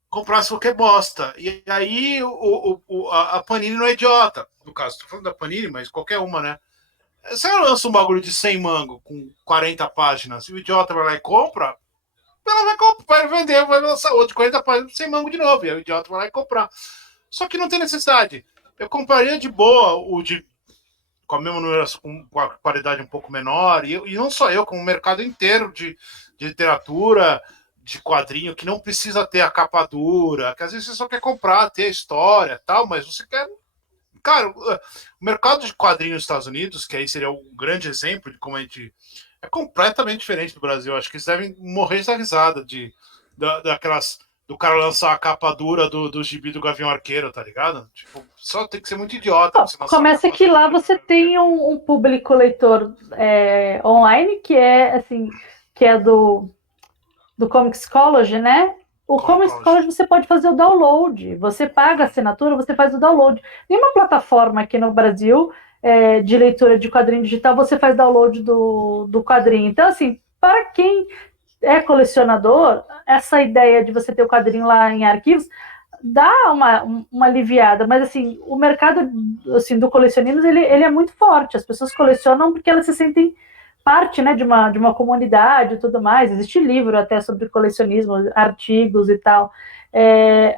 comprassem qualquer bosta. E aí a Panini não é idiota. No caso, estou falando da Panini, mas qualquer uma, né? Se ela lança um bagulho de 100 mango com 40 páginas e o idiota vai lá e compra, ela vai vender, vai lançar outro de 40 páginas sem mango de novo. E aí o idiota vai lá e comprar. Só que não tem necessidade. Eu compraria de boa o de com a mesma numeração, com a qualidade um pouco menor, e não só eu, como o mercado inteiro de literatura, de quadrinho, que não precisa ter a capa dura, que às vezes você só quer comprar, ter a história tal, mas você quer. Cara, o mercado de quadrinhos nos Estados Unidos, que aí seria um grande exemplo de como a gente. É completamente diferente do Brasil. Acho que eles devem morrer de risada daquelas do cara lançar a capa dura do gibi do Gavião Arqueiro, tá ligado? Tipo, só tem que ser muito idiota pra você lançar a Começa capa que dura. lá você tem um público leitor online, que é assim, que é do Comixology, né? O Comixology você pode fazer o download. Você paga a assinatura, você faz o download. Nenhuma plataforma aqui no Brasil de leitura de quadrinho digital você faz download do quadrinho. Então, assim, para quem é colecionador, essa ideia de você ter o quadrinho lá em arquivos dá uma aliviada, mas assim, o mercado assim, do colecionismo ele é muito forte. As pessoas colecionam porque elas se sentem parte, né, de uma comunidade e tudo mais. Existe livro até sobre colecionismo, artigos e tal.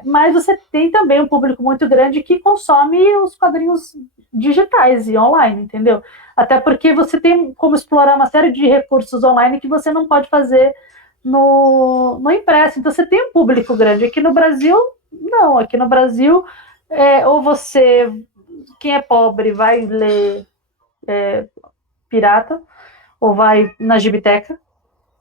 Mas você tem também um público muito grande que consome os quadrinhos digitais e online, entendeu? Até porque você tem como explorar uma série de recursos online que você não pode fazer no impresso. Então você tem um público grande. Aqui no Brasil, não. Aqui no Brasil, ou você, quem é pobre, vai ler pirata, ou vai na gibiteca,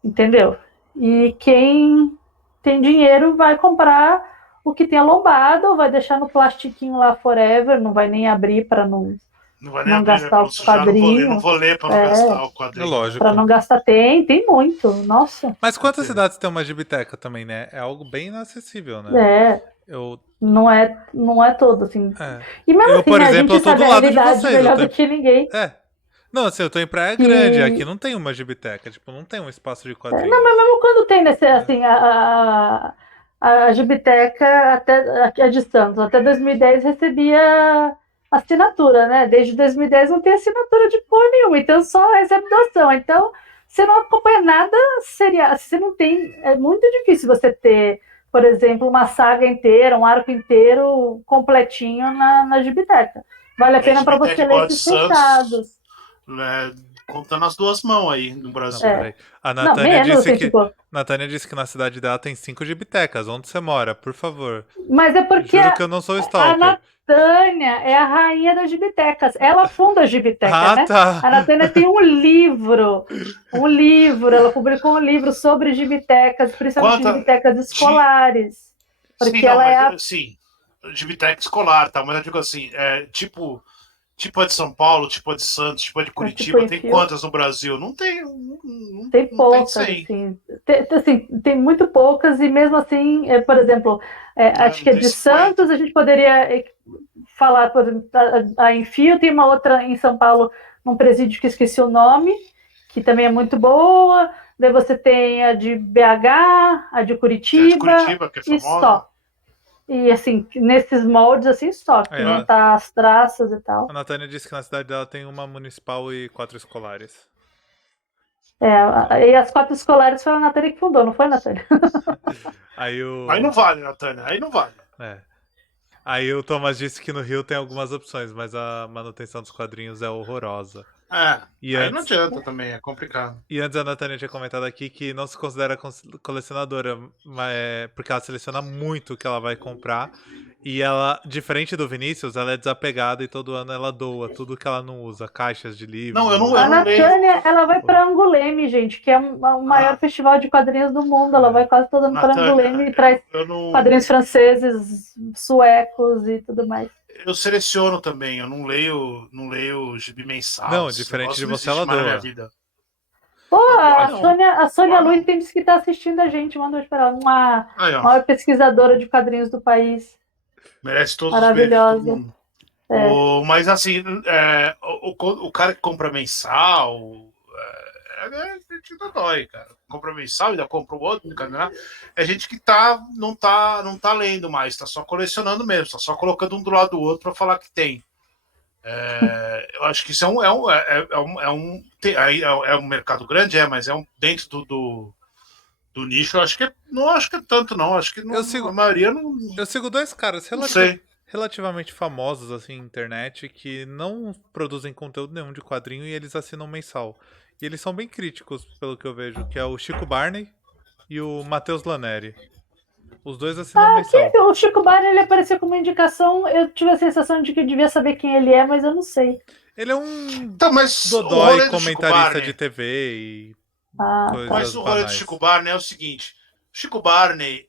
entendeu? E quem tem dinheiro vai comprar o que tem a lombada, ou vai deixar no plastiquinho lá forever, não vai nem abrir para não Não vai nem não a pena, gastar o já não vou ler, não quadrinho. vou ler pra não É. gastar o É quadrinho. lógico. Pra não gastar, tem muito, nossa. Mas quantas cidades tem uma gibiteca também, né? É algo bem inacessível, né? É, Eu, não é todo, assim. é. E mesmo Eu, assim, por né, a exemplo, gente eu tô do sabe a lado de realidade vocês. melhor do que ninguém. É. Não, assim, eu tô em Praia Que... Grande, aqui não tem uma gibiteca, tipo, não tem um espaço de quadrinhos. Não, mas mesmo quando tem, né, assim, a Gibiteca, até, aqui a de Santos, até 2010 recebia assinatura, né? Desde 2010 não tem assinatura de porra nenhuma, então só recebe doação. Então, você não acompanha nada, seria, você não tem, é muito difícil você ter, por exemplo, uma saga inteira, um arco inteiro completinho na Gibiteca. Vale a pena para Gibiteca você ler igual a de esses Santos, fechados. né, contando as duas mãos aí no Não, Brasil. peraí. A Não, Natânia menos, disse assim, que. tipo... Natânia disse que na cidade dela tem 5 gibitecas. Onde você mora, por favor? Mas é porque Juro que eu não sou a stalker. Natânia é a rainha das gibitecas. Ela funda a gibiteca, Ah, né? tá. A Natânia tem um livro, ela publicou um livro sobre gibitecas, principalmente Quanta gibitecas escolares. Sim, Porque não, ela é a... mas sim, Gibiteca escolar, tá? Mas eu digo assim, tipo a de São Paulo, tipo a de Santos, tipo a de tipo, Curitiba, tem enfio. quantas no Brasil? Não tem, Tem não poucas, tem 100. tem muito poucas, e mesmo assim, por exemplo, acho Não que a tem de 50. Santos a gente poderia falar, por exemplo, a Enfio, tem uma outra em São Paulo, num presídio que esqueci o nome, que também é muito boa. Daí você tem a de BH, a de Tem a de Curitiba, Curitiba, que é e famosa. só. E assim, nesses moldes, assim, só, que É, não tá as traças e tal. A Natânia disse que na cidade dela tem uma municipal e 4 escolares. E as 4 escolares foi a Natânia que fundou, não foi, Natânia? Aí o. Aí não vale, Natânia, aí não vale. É. Aí o Thomas disse que no Rio tem algumas opções, mas a manutenção dos quadrinhos é horrorosa. Aí E não antes, adianta também, é complicado. e antes a Natânia tinha comentado aqui que não se considera colecionadora, porque ela seleciona muito o que ela vai comprar. E ela, diferente do Vinícius, ela é desapegada e todo ano ela doa tudo que ela não usa, caixas de livros. Não, eu não A leio. Natânia, ela vai para Anguleme, gente, que é o maior festival de quadrinhos do mundo. Ela vai quase todo ano para Anguleme e traz eu não. quadrinhos franceses, suecos e tudo mais. Eu seleciono também, eu não leio gibi mensal. Não, esse diferente negócio de não você, existe ela mais na minha doa. vida. Pô, a não. Sônia Não. Luiz tem que estar assistindo a gente, manda eu esperar. Uma Aí, ó, maior pesquisadora de quadrinhos do país. merece todos os méritos do Maravilhosa. mundo. Mas assim, o cara que compra mensal, gente não dói, cara. Compra mensal, ainda compra o outro, é gente que não tá lendo mais, tá só colecionando mesmo, tá só colocando um do lado do outro para falar que tem. Eu acho que isso é um mercado grande, mas dentro do nicho, eu acho que não acho que é tanto, não. Acho que a maioria não. Eu sigo dois caras Não sei. relativamente famosos assim na internet que não produzem conteúdo nenhum de quadrinho e eles assinam mensal. E eles são bem críticos, pelo que eu vejo, que é o Chico Barney e o Matheus Laneri. Os dois assinam mensal. O Chico Barney, ele apareceu como indicação. Eu tive a sensação de que eu devia saber quem ele é, mas eu não sei. Ele é um Então, mas dodói comentarista de TV e coisas mas o rolê banais. do Chico Barney é o seguinte: o Chico Barney,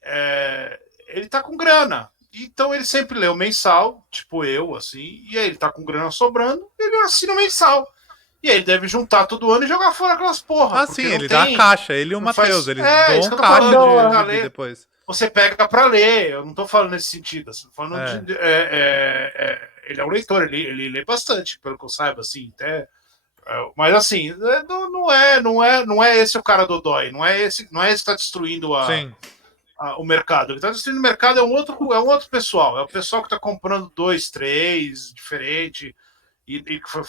ele tá com grana. Então ele sempre lê o mensal, tipo eu, assim, e aí ele tá com grana sobrando, ele assina o mensal. E aí ele deve juntar todo ano e jogar fora aquelas porra. Ah, sim, ele dá a caixa, ele e o Matheus, eles dão caixa de GB depois. Você pega pra ler, eu não tô falando nesse sentido, assim, tô falando ele é um leitor, ele lê bastante, pelo que eu saiba, assim, até. Mas assim, não é esse o cara do dói, não é esse que tá destruindo o mercado. Ele tá destruindo o mercado, é um outro pessoal, é o pessoal que tá comprando 2, 3, diferente, e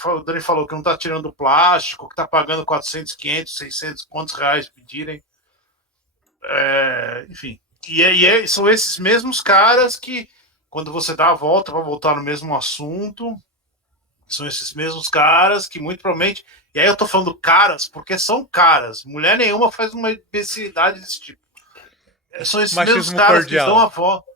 o Dani falou que não tá tirando plástico, que tá pagando 400, 500, 600, quantos reais pedirem. Enfim. São esses mesmos caras que, quando você dá a volta para voltar no mesmo assunto, são esses mesmos caras que muito provavelmente. E aí eu tô falando caras porque são caras. Mulher nenhuma faz uma imbecilidade desse tipo. São esses Machismo mesmos caras cordial. que dão a volta.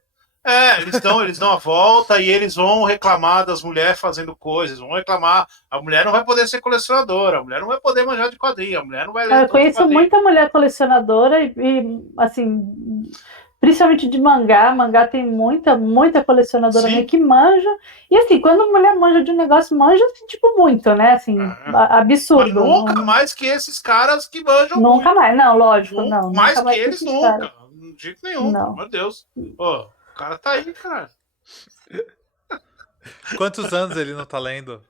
Eles dão a volta e eles vão reclamar das mulheres fazendo coisas, vão reclamar. A mulher não vai poder ser colecionadora, a mulher não vai poder manjar de quadrinho, a mulher não vai ler. Eu conheço muita mulher colecionadora e assim, principalmente de mangá. Mangá tem muita colecionadora Sim. minha que manja. E assim, quando a mulher manja de um negócio, manja assim, tipo muito, né? Assim, Mas absurdo. nunca Não- mais que esses caras que manjam nunca muito. mais. Não, lógico, não. Mais Nunca que mais que eles, esses caras. nunca. De jeito nenhum, pelo Não. amor de Deus. Pô, o cara tá aí, cara. Quantos anos ele não tá lendo?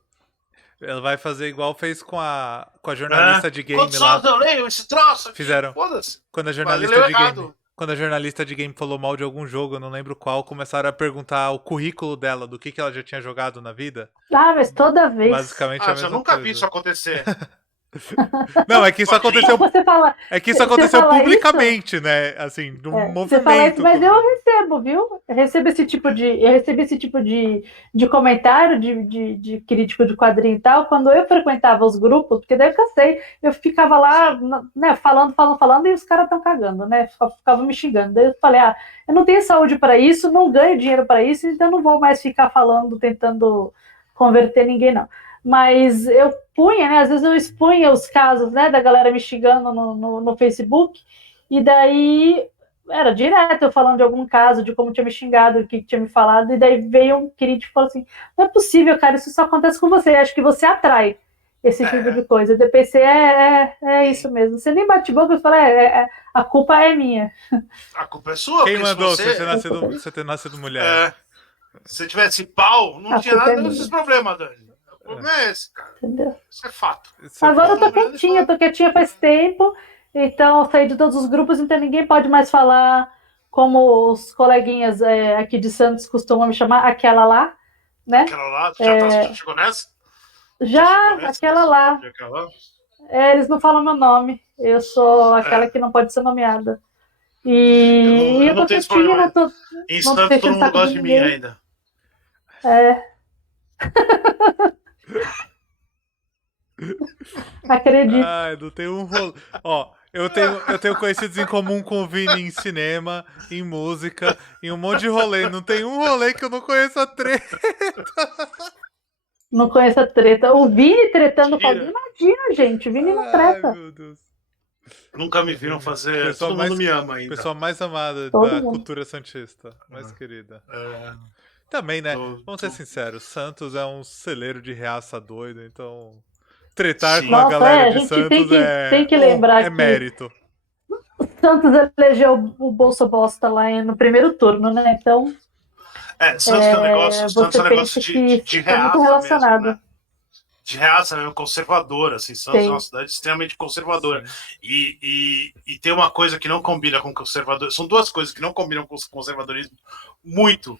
Ele vai fazer igual fez com a jornalista de game Quantos lá. anos eu leio esse troço aqui? Fizeram. Foda-se. Quando a Mas jornalista ele leu de game. errado. Quando a jornalista de game falou mal de algum jogo, eu não lembro qual, começaram a perguntar o currículo dela, do que ela já tinha jogado na vida. Ah, mas toda vez. Basicamente a Ah, já mesma nunca coisa. vi isso acontecer. Não, é que isso aconteceu. Você fala, É que isso você aconteceu fala publicamente, né? Assim, num você fala movimento. isso, mas eu recebo, viu? Eu recebo esse tipo de comentário de crítico de quadrinho e tal, quando eu frequentava os grupos, porque daí eu cansei, eu ficava lá, né, falando, e os caras estão cagando, né? Ficavam me xingando. Daí eu falei, eu não tenho saúde para isso, não ganho dinheiro para isso, então não vou mais ficar falando, tentando converter ninguém, não. Mas eu punha, né? Às vezes eu expunha os casos, né, da galera me xingando no Facebook, e daí era direto eu falando de algum caso, de como tinha me xingado, o que tinha me falado, e daí veio um crítico e falou assim: não é possível, cara, isso só acontece com você, acho que você atrai esse tipo de coisa. Eu pensei, é isso mesmo. Você nem bate boca, eu falei, a culpa é minha. A culpa é sua. Quem porque mandou se você ter nascido mulher? Se tivesse pau, não A tinha culpa é nada minha. desses problemas, Dani. O problema é esse, cara. Entendeu? Isso é fato. Agora eu tô quietinha faz tempo, então eu saí de todos os grupos, então ninguém pode mais falar como os coleguinhas aqui de Santos costumam me chamar, aquela lá, né? Aquela lá, já chegou nessa? Já, aquela lá. Eles não falam meu nome, eu sou aquela que não pode ser nomeada. E Eu não tô tenho esse quietinha, problema. não tô Em Santos todo fechando mundo saco gosta de mim ninguém. ainda. Acredito. Ai, não tem um rolê. Ó, eu tenho conhecidos em comum com o Vini em cinema, em música, em um monte de rolê. Não tem um rolê que eu não conheço a treta. Não conheço a treta. O Vini tretando com Mentira. alguém, imagina, gente, o Vini não Ai, treta. meu Deus. Nunca me viram fazer. Pessoa Todo mundo me ama ainda. Pessoa mais amada Todo da mundo. cultura santista. Mais querida. É, Também, né? tô- Vamos ser tô- sinceros. Santos é um celeiro de reaça doido, então. Tretar Sim. com a Nossa, galera a de gente Santos tem que lembrar é que mérito. Santos elegeu o Bolsa Bosta lá no primeiro turno, né? Então, Santos é um negócio, Santos é você um negócio pensa que de está muito reaça mesmo, relacionado. né? De reaça mesmo, conservadora, assim. Santos é uma Sim. cidade extremamente conservadora. Sim. E tem uma coisa que não combina com conservadorismo. São duas coisas que não combinam com o conservadorismo muito.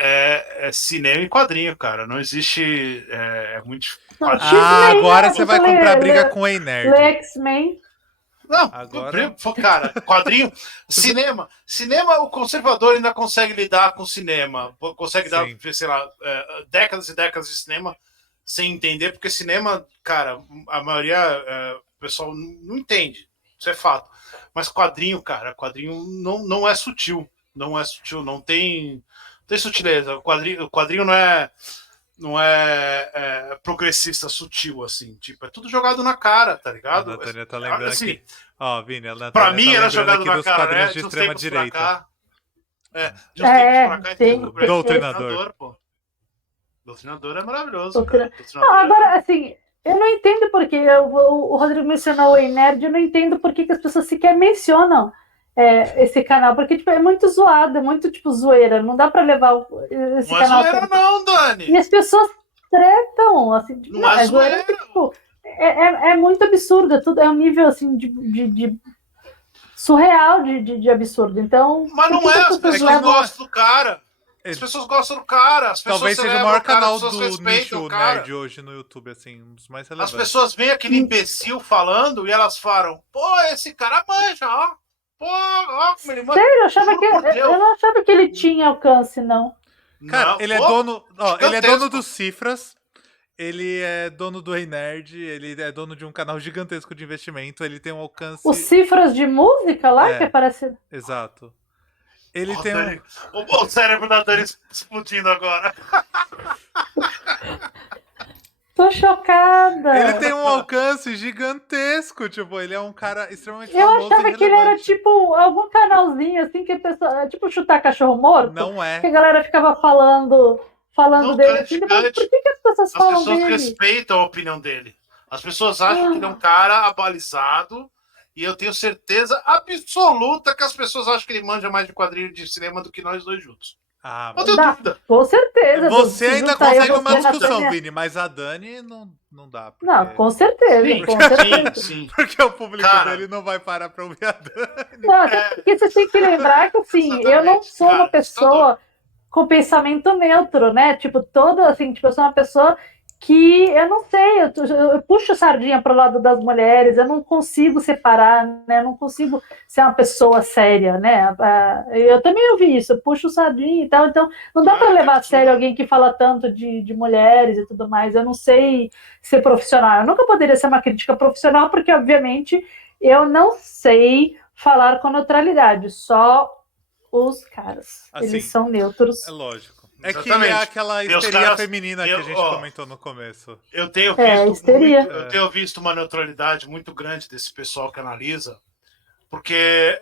É cinema e quadrinho, cara. Não existe. É muito. Não, Quadrinho. X-Men, Agora né? você vai comprar briga com o Ei Lê Nerd. X-Men. Não, Agora- cara, quadrinho, cinema, o conservador ainda consegue lidar com cinema, consegue dar, Sim. sei lá, décadas e décadas de cinema sem entender, porque cinema, cara, a maioria o pessoal não entende, isso é fato. Mas quadrinho, cara, quadrinho não é sutil, não tem sutileza. O quadrinho não é progressista sutil, assim. Tipo, é tudo jogado na cara, tá A ligado? Natânia tá lembrando assim, aqui. Ó, Vini, a Natânia pra mim tá era lembrando jogado aqui na dos cara, quadrinhos né? de De uns extrema tempos pra direita. cá. De uns tempos pra cá, tem. o Doutrinador. Pô. Doutrinador é maravilhoso. Doutrina- Cara. Não, agora, assim, eu não entendo porque o Rodrigo mencionou o Ei Nerd, eu não entendo por que as pessoas sequer mencionam esse canal, porque tipo, é muito zoado, é muito tipo zoeira, não dá pra levar esse Não é canal. zoeira, não, Dani. E as pessoas tretam, assim, tipo, Não é zoeira. tipo, é muito absurdo, tudo é um nível assim de surreal de absurdo. Então, Mas por não que é, as as pessoas pessoas levam? gostam do cara. As pessoas gostam do cara. As pessoas Talvez seja o celebram maior cara, canal as pessoas do respeitam nicho o cara. nerd hoje no YouTube, assim, um dos mais As relevantes. pessoas veem aquele imbecil falando e elas falam, pô, esse cara manja, ó. Pô, ó, como ele manja. Sério, Juro por Deus. eu não achava que ele tinha alcance, não. Cara, Não, ele é pô, dono. Ó, ele é gigantesco. dono dos Cifras. Ele é dono do Ei Nerd. Ele é dono de um canal gigantesco de investimento. Ele tem um alcance. Os cifras de música lá É. que aparece. Exato. Ele Ó, tem Dani, um. o cérebro da Dani explodindo agora. Tô chocada. Ele tem um alcance gigantesco, tipo, ele é um cara extremamente Eu famoso achava e que ele era relevante. tipo algum canalzinho assim que a pessoa, tipo chutar cachorro morto, Não que a é. galera ficava falando Não, dele cara, é assim, mas por gigante. que as pessoas As falam pessoas dele? respeitam a opinião dele. As pessoas acham que ele é um cara abalizado e eu tenho certeza absoluta que as pessoas acham que ele manja mais de quadrinho de cinema do que nós dois juntos. Ah, Não tenho Dá, dúvida. com certeza. você Se ainda juntar eu, consegue uma você, discussão, Natânia- Vini, mas a Dani não dá. Porque, Não, com certeza, Sim, com sim, certeza. sim. porque o público Cara. dele não vai parar pra ouvir a Dani. Não, até porque você tem que lembrar que assim, eu não Exatamente, sou uma cara, isso tá doido. pessoa com pensamento neutro, né? Tipo, assim, tipo, eu sou uma pessoa que eu não sei, eu puxo sardinha pro lado das mulheres, eu não consigo separar, né? Eu não consigo ser uma pessoa séria, né? Eu também ouvi isso, eu puxo sardinha e tal, então não dá para levar a sério alguém que fala tanto de mulheres e tudo mais. Eu não sei ser profissional, eu nunca poderia ser uma crítica profissional, porque, obviamente, eu não sei falar com neutralidade, só os caras. Assim, eles são neutros. É lógico. É que Exatamente. é aquela Tem os histeria caras- feminina que a gente comentou no começo. Eu tenho histeria. eu tenho visto uma neutralidade muito grande desse pessoal que analisa, porque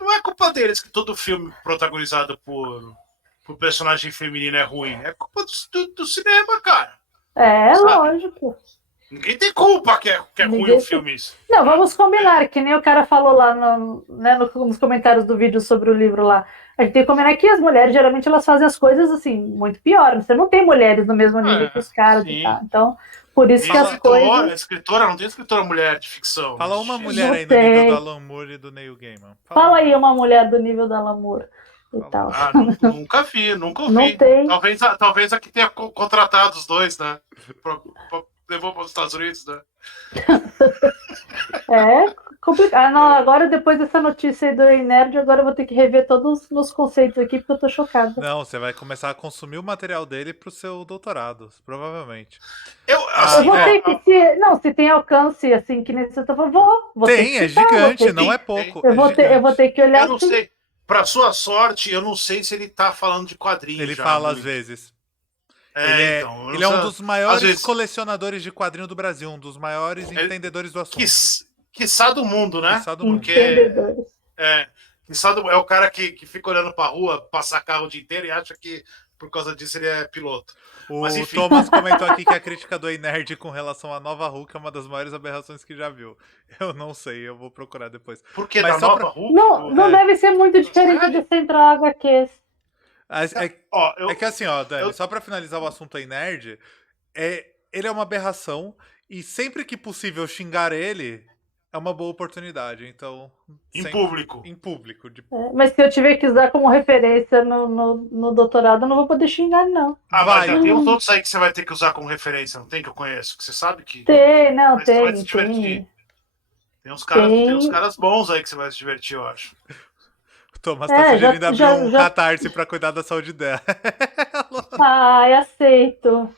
não é culpa deles que todo filme protagonizado por personagem feminino é ruim. É culpa do cinema, cara. Sabe? Lógico. Ninguém tem culpa que é ruim Ninguém o filme isso. Não, vamos combinar, que nem o cara falou lá nos comentários do vídeo sobre o livro lá. A gente tem que combinar que as mulheres, geralmente, elas fazem as coisas, assim, muito pior. Você não tem mulheres no mesmo nível que os caras sim. e tal. Então, por isso que as coisas... Escritora, não tem escritora mulher de ficção. Fala uma mulher Não aí no nível tem. do Alan Moore e do Neil Gaiman. Fala aí uma mulher do nível da Lamour e Fala. tal. Ah, nunca vi, nunca ouvi. Não tem. Talvez a que tenha contratado os dois, né? Levou para os Estados Unidos, né? É complicado. Não, agora, depois dessa notícia aí do Ei Nerd, agora eu vou ter que rever todos os meus conceitos aqui, porque eu tô chocada. Não, você vai começar a consumir o material dele pro seu doutorado, provavelmente. Eu vou ter que... se tem alcance, assim, que nem você tá falando, vou ter Tem, que é citar, gigante, vou não ter é pouco. Eu vou ter que olhar. Eu não sei. Pra sua sorte, eu não sei se ele tá falando de quadrinhos. Ele já, fala muito. às vezes. Então, ele é um dos maiores vezes, colecionadores de quadrinho do Brasil, um dos maiores entendedores do assunto. Quiçá do mundo, né? Quiçá do mundo. É o cara que fica olhando pra rua, passar carro o dia inteiro e acha que por causa disso ele é piloto. O Thomas comentou aqui que a crítica do Ei Nerd com relação à Nova Hulk é uma das maiores aberrações que já viu. Eu não sei, eu vou procurar depois. Porque Mas da Nova Hulk... Não deve ser muito diferente de Central HQs. É que assim, ó, Dani, só pra finalizar o assunto Ei Nerd, ele é uma aberração e sempre que possível xingar ele é uma boa oportunidade, então... Em público. Em público. Mas se eu tiver que usar como referência no doutorado, eu não vou poder xingar, não. Mas já tem uns outros aí que você vai ter que usar como referência, não tem, que eu conheço? Que você sabe que... Tem. Tem uns caras bons aí que você vai se divertir, eu acho. O Thomas tá sugerindo abrir um catarse pra cuidar da saúde dela. Aceito.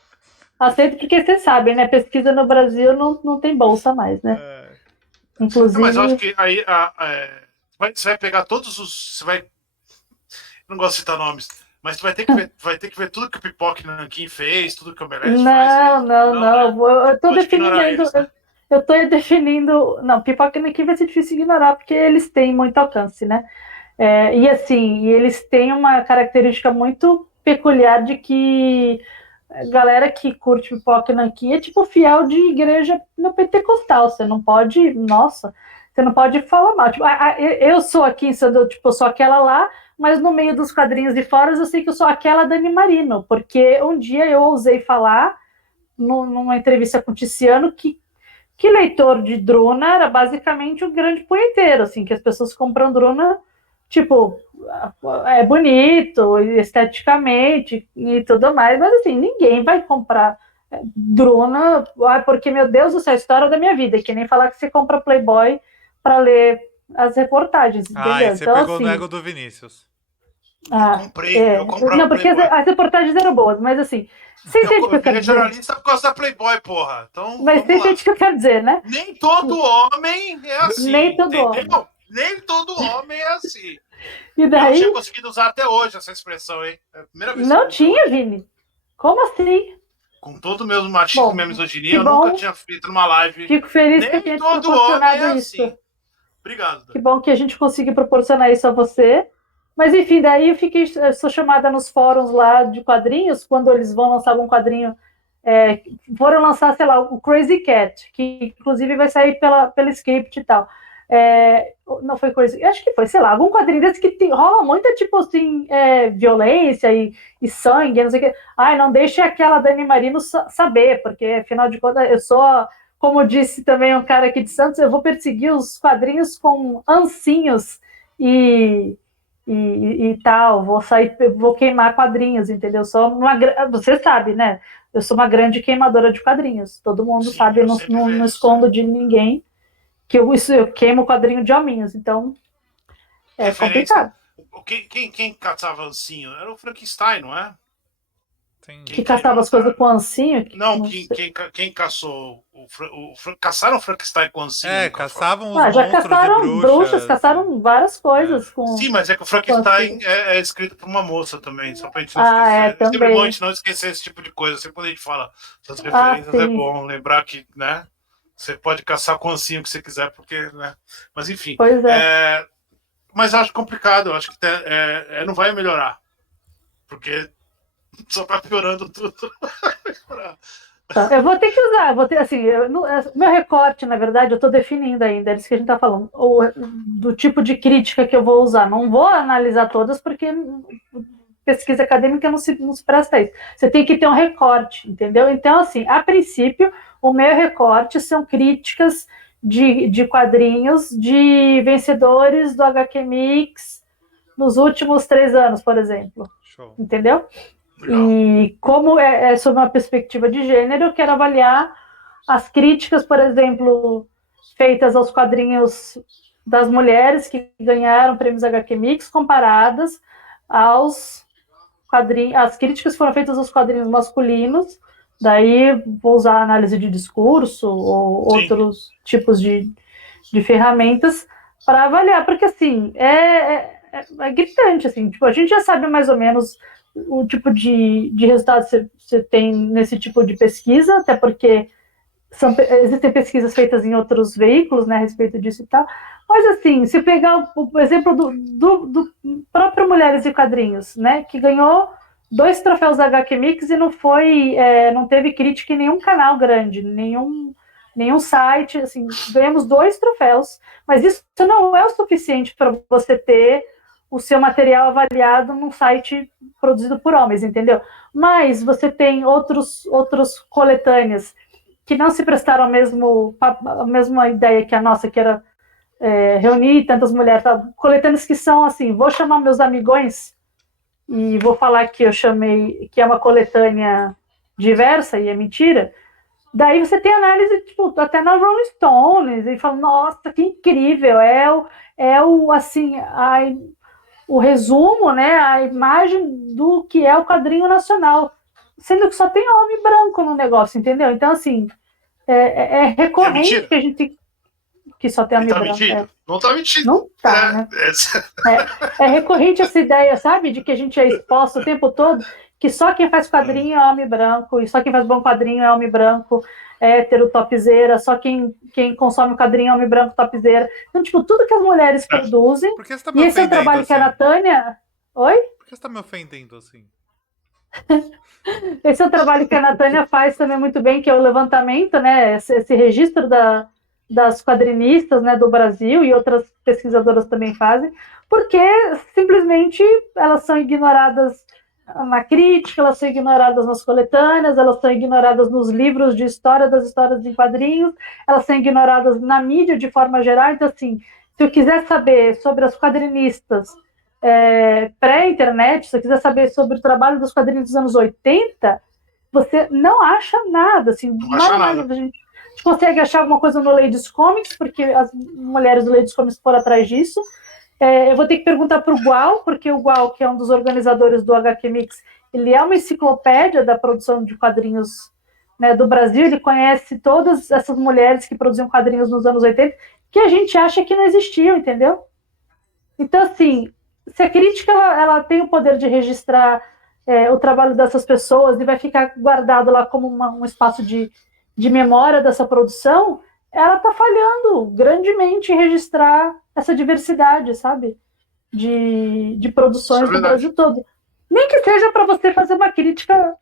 Aceito porque você sabe, né? Pesquisa no Brasil não tem bolsa mais, né? Inclusive... Mas eu acho que aí você vai pegar todos os... Você vai... Não gosto de citar nomes, mas tu vai ter que ver tudo que o Pipoca Nanquim fez, tudo que o Omelete faz. Não. Eu tô definindo... Eles, né? Eu tô definindo... Não, Pipoca Nanquim vai ser difícil ignorar, porque eles têm muito alcance, né? E assim, eles têm uma característica muito peculiar de que a galera que curte Pipoca Nanquim é tipo fiel de igreja no pentecostal. Você não pode... Nossa, você não pode falar mal. Tipo, eu sou aqui, eu sou aquela lá, mas no meio dos quadrinhos de fora eu sei que eu sou aquela Dani Marino, porque um dia eu ousei falar numa entrevista com o Ticiano que leitor de Druna era basicamente um grande punheteiro, assim, que as pessoas compram Druna, tipo, é bonito, esteticamente e tudo mais, mas assim, ninguém vai comprar Druna, porque, meu Deus do céu, a história da minha vida, que nem falar que você compra Playboy para ler as reportagens, entendeu? Você então, pegou assim, no ego do Vinícius. Eu comprei não, porque as reportagens eram boas, mas assim, você entende o que eu quero dizer? Jornalista por causa da Playboy, porra. Então, mas você entende o que eu quero dizer, né? Nem todo homem é assim. Nem todo homem. Nem todo homem é assim. E daí... Eu não tinha conseguido usar até hoje essa expressão, hein? É a primeira vez não tinha, Vini. Como assim? Com todo o meu machismo e Bom, minha misoginia, que eu bom. nunca tinha feito numa live. Fico feliz que eu Nem tenha te todo homem proporcionado é isso. assim. Obrigado. Que bom que a gente conseguiu proporcionar isso a você. Mas enfim, daí eu sou chamada nos fóruns lá de quadrinhos, quando eles vão lançar algum quadrinho. Foram lançar, sei lá, o Crazy Cat, que inclusive vai sair pela script e tal. Não foi Crazy, acho que foi, sei lá, algum quadrinho desse que rola muita, tipo assim, violência e sangue, não sei o que. Ai, não deixe aquela Dani Marino saber, porque afinal de contas eu sou, como disse também um cara aqui de Santos, eu vou perseguir os quadrinhos com ancinhos e tal, vou queimar quadrinhos, entendeu? Você sabe, né? Eu sou uma grande queimadora de quadrinhos. Todo mundo sabe, eu não escondo de ninguém que eu queimo quadrinho de hominhos. Então, é complicado. Quem caçava ancinho? Era o Frankenstein, não é? Que caçava as coisas com ancinho? Não, quem caçou? Caçaram o Frankenstein com ancinho? Caçavam os monstros já caçaram e bruxas, caçaram várias coisas. Sim, mas é que o Frankenstein é escrito por uma moça também, só pra gente não esquecer. É sempre bom a gente não esquecer esse tipo de coisa. Sempre quando a gente fala essas referências, é bom lembrar que, né? Você pode caçar com ancinho que você quiser, porque, né? Mas enfim. Pois é. Mas acho complicado, acho que não vai melhorar. Porque só tá piorando tudo. Eu vou ter que usar, meu recorte, na verdade, eu estou definindo ainda, é isso que a gente está falando, do tipo de crítica que eu vou usar. Não vou analisar todas, porque pesquisa acadêmica não se presta a isso. Você tem que ter um recorte, entendeu? Então, assim, a princípio, o meu recorte são críticas de quadrinhos de vencedores do HQ Mix nos últimos 3 anos, por exemplo. Show. Entendeu? E como é sob uma perspectiva de gênero, eu quero avaliar as críticas, por exemplo, feitas aos quadrinhos das mulheres que ganharam prêmios HQ Mix, comparadas aos quadrinhos. As críticas foram feitas aos quadrinhos masculinos, daí vou usar análise de discurso ou outros tipos de ferramentas para avaliar, porque assim, é gritante, assim, tipo, a gente já sabe mais ou menos o tipo de resultado que você tem nesse tipo de pesquisa, até porque existem pesquisas feitas em outros veículos, né, a respeito disso e tal. Mas, assim, se pegar o exemplo do próprio Mulheres e Quadrinhos, né, que ganhou 2 troféus da HQ Mix e não teve crítica em nenhum canal grande, nenhum site, assim, ganhamos 2 troféus, mas isso não é o suficiente para você ter o seu material avaliado num site produzido por homens, entendeu? Mas você tem outros coletâneas que não se prestaram a mesma ideia que a nossa, que era reunir tantas mulheres, tá? Coletâneas que são assim, vou chamar meus amigões e vou falar que eu chamei, que é uma coletânea diversa, e é mentira. Daí você tem análise, tipo, até na Rolling Stones, e fala, nossa, que incrível, o resumo, né, a imagem do que é o quadrinho nacional, sendo que só tem homem branco no negócio, entendeu? Então, assim, é recorrente que a gente que só tem homem branco. Não tá mentindo. Não tá, né? É recorrente essa ideia, sabe, de que a gente é exposto o tempo todo, que só quem faz quadrinho é homem branco, e só quem faz bom quadrinho é homem branco, hétero, topzeira, só quem consome o quadrinho é homem branco, topzeira. Então, tipo, tudo que as mulheres produzem, Por que você tá me e esse é o trabalho que a Natânia... Oi? Por que você tá me ofendendo assim? Esse é o trabalho que a Natânia faz também muito bem, que é o levantamento, né, esse registro das quadrinistas, né, do Brasil, e outras pesquisadoras também fazem, porque simplesmente elas são ignoradas na crítica, elas são ignoradas nas coletâneas, elas são ignoradas nos livros de história das histórias em quadrinhos, elas são ignoradas na mídia de forma geral. Então, assim, se eu quiser saber sobre as quadrinistas pré-internet, se eu quiser saber sobre o trabalho dos quadrinhos dos anos 80, você não acha nada, assim, nada. A gente consegue achar alguma coisa no Ladies Comics, porque as mulheres do Ladies Comics foram atrás disso. Eu vou ter que perguntar para o Gual, porque o Gual, que é um dos organizadores do HQ Mix, ele é uma enciclopédia da produção de quadrinhos, né, do Brasil, ele conhece todas essas mulheres que produziam quadrinhos nos anos 80, que a gente acha que não existiam, entendeu? Então, assim, se a crítica ela tem o poder de registrar o trabalho dessas pessoas e vai ficar guardado lá como um espaço de memória dessa produção, ela está falhando grandemente em registrar essa diversidade, sabe? De produções do Brasil todo. Nem que seja para você fazer uma crítica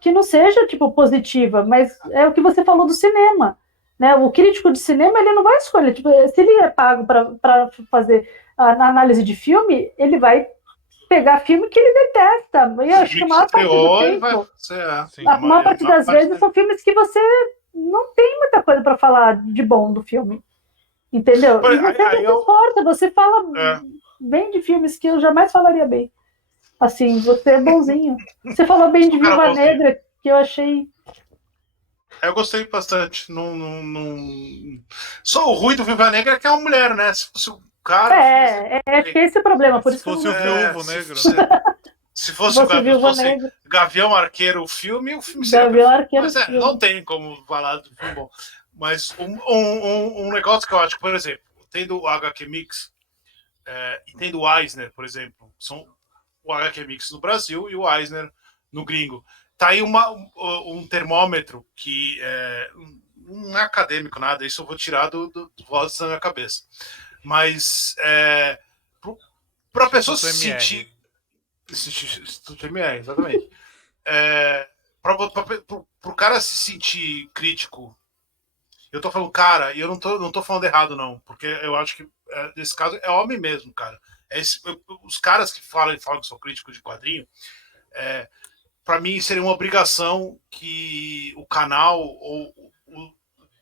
que não seja, tipo, positiva, mas é o que você falou do cinema. Né? O crítico de cinema, ele não vai escolher. Tipo, se ele é pago para fazer a análise de filme, ele vai pegar filme que ele detesta. E eu acho que a maior parte do tempo, a maior parte das vezes, são filmes que você não tem muita coisa para falar de bom do filme. Entendeu? E você não se esforça, você fala bem de filmes que eu jamais falaria bem. Assim, você é bonzinho. Você falou bem de Viúva Negra, que eu achei... Eu gostei bastante. Só o ruim do Viúva Negra é que é uma mulher, né? Se fosse o cara... acho que esse é o problema. Por se isso fosse o Viúvo Negro. Se fosse o Gavião Arqueiro o filme seria Gavião Arqueiro. Mas não tem como falar do filme bom. Mas um negócio que eu acho que, por exemplo, tendo o HQ Mix e tendo o Eisner, por exemplo, são o HQ Mix no Brasil e o Eisner no gringo. Tá aí um termômetro que não é acadêmico nada, isso eu vou tirar do voz da minha cabeça. Mas para a pessoa se sentir... exatamente. Para o cara se sentir crítico, eu tô falando cara, e eu não tô falando errado, não, porque eu acho que nesse caso é homem mesmo, cara. Os caras que falam que são críticos de quadrinho, para mim seria uma obrigação que o canal, ou o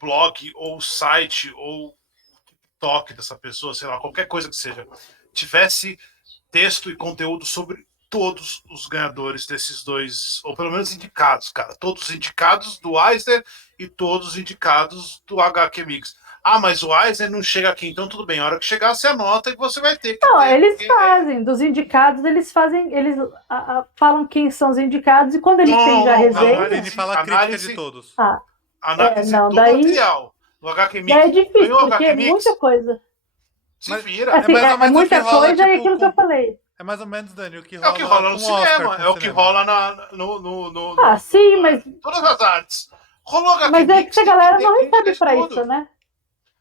blog, ou o site, ou o TikTok dessa pessoa, sei lá, qualquer coisa que seja, tivesse texto e conteúdo sobre todos os ganhadores desses dois, ou pelo menos indicados, cara. Todos os indicados do Eisner e todos os indicados do HQ Mix. Ah, mas o Eisner não chega aqui, então tudo bem. A hora que chegar, você anota que você vai ter que Não, ter, eles fazem. Dos indicados, eles fazem... Eles falam quem são os indicados e quando eles têm já resenha... Ele fala a crítica de todos. Análise do material. No HQ Mix. É difícil, porque é muita coisa. Se vira. Assim, é muita coisa e aquilo que eu falei. É mais ou menos, Dani, o que rola no cinema. É o que rola no sim, mas... todas as artes. Rolou HQ Mas Mix, que a galera não recebe pra isso, né?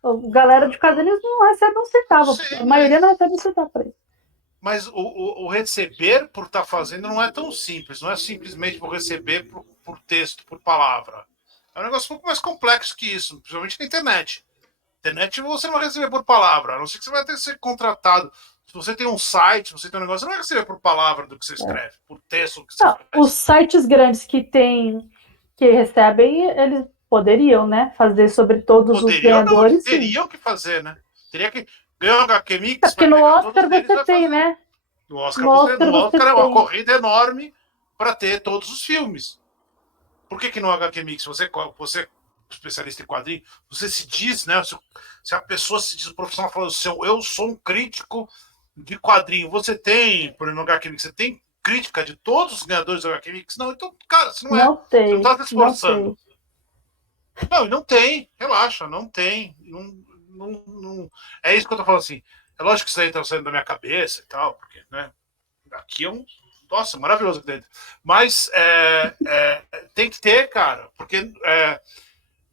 A galera de quadrinhos não recebe um centavo. A maioria não recebe um centavo pra isso. Mas o receber por estar fazendo não é tão simples. Não é simplesmente por receber por texto, por palavra. É um negócio um pouco mais complexo que isso, principalmente na internet. Internet você não vai receber por palavra, a não ser que você vai ter que ser contratado. Se você tem um site, se você tem um negócio, você não vai receber por palavra do que você escreve, por texto do que você escreve. Os sites grandes que recebem, eles poderiam, né, fazer sobre todos os ganhadores. Não, teriam que fazer, né? Teria que ganhar um HQ Mix. Porque no Oscar você tem, né? No Oscar é uma corrida enorme para ter todos os filmes. Por que no HQ Mix você especialista em quadrinho, você se diz, né? Se a pessoa se diz profissional, falando assim, eu sou um crítico de quadrinho, você tem, por exemplo, no HQ Mix, você tem crítica de todos os ganhadores do HQ Mix? Não, então, cara, você não tem, você não tá se esforçando. Não tem, relaxa, não tem. Não, é isso que eu tô falando assim. É lógico que isso aí tá saindo da minha cabeça e tal, porque, né? Aqui é nossa, maravilhoso aqui dentro. Mas tem que ter, cara, porque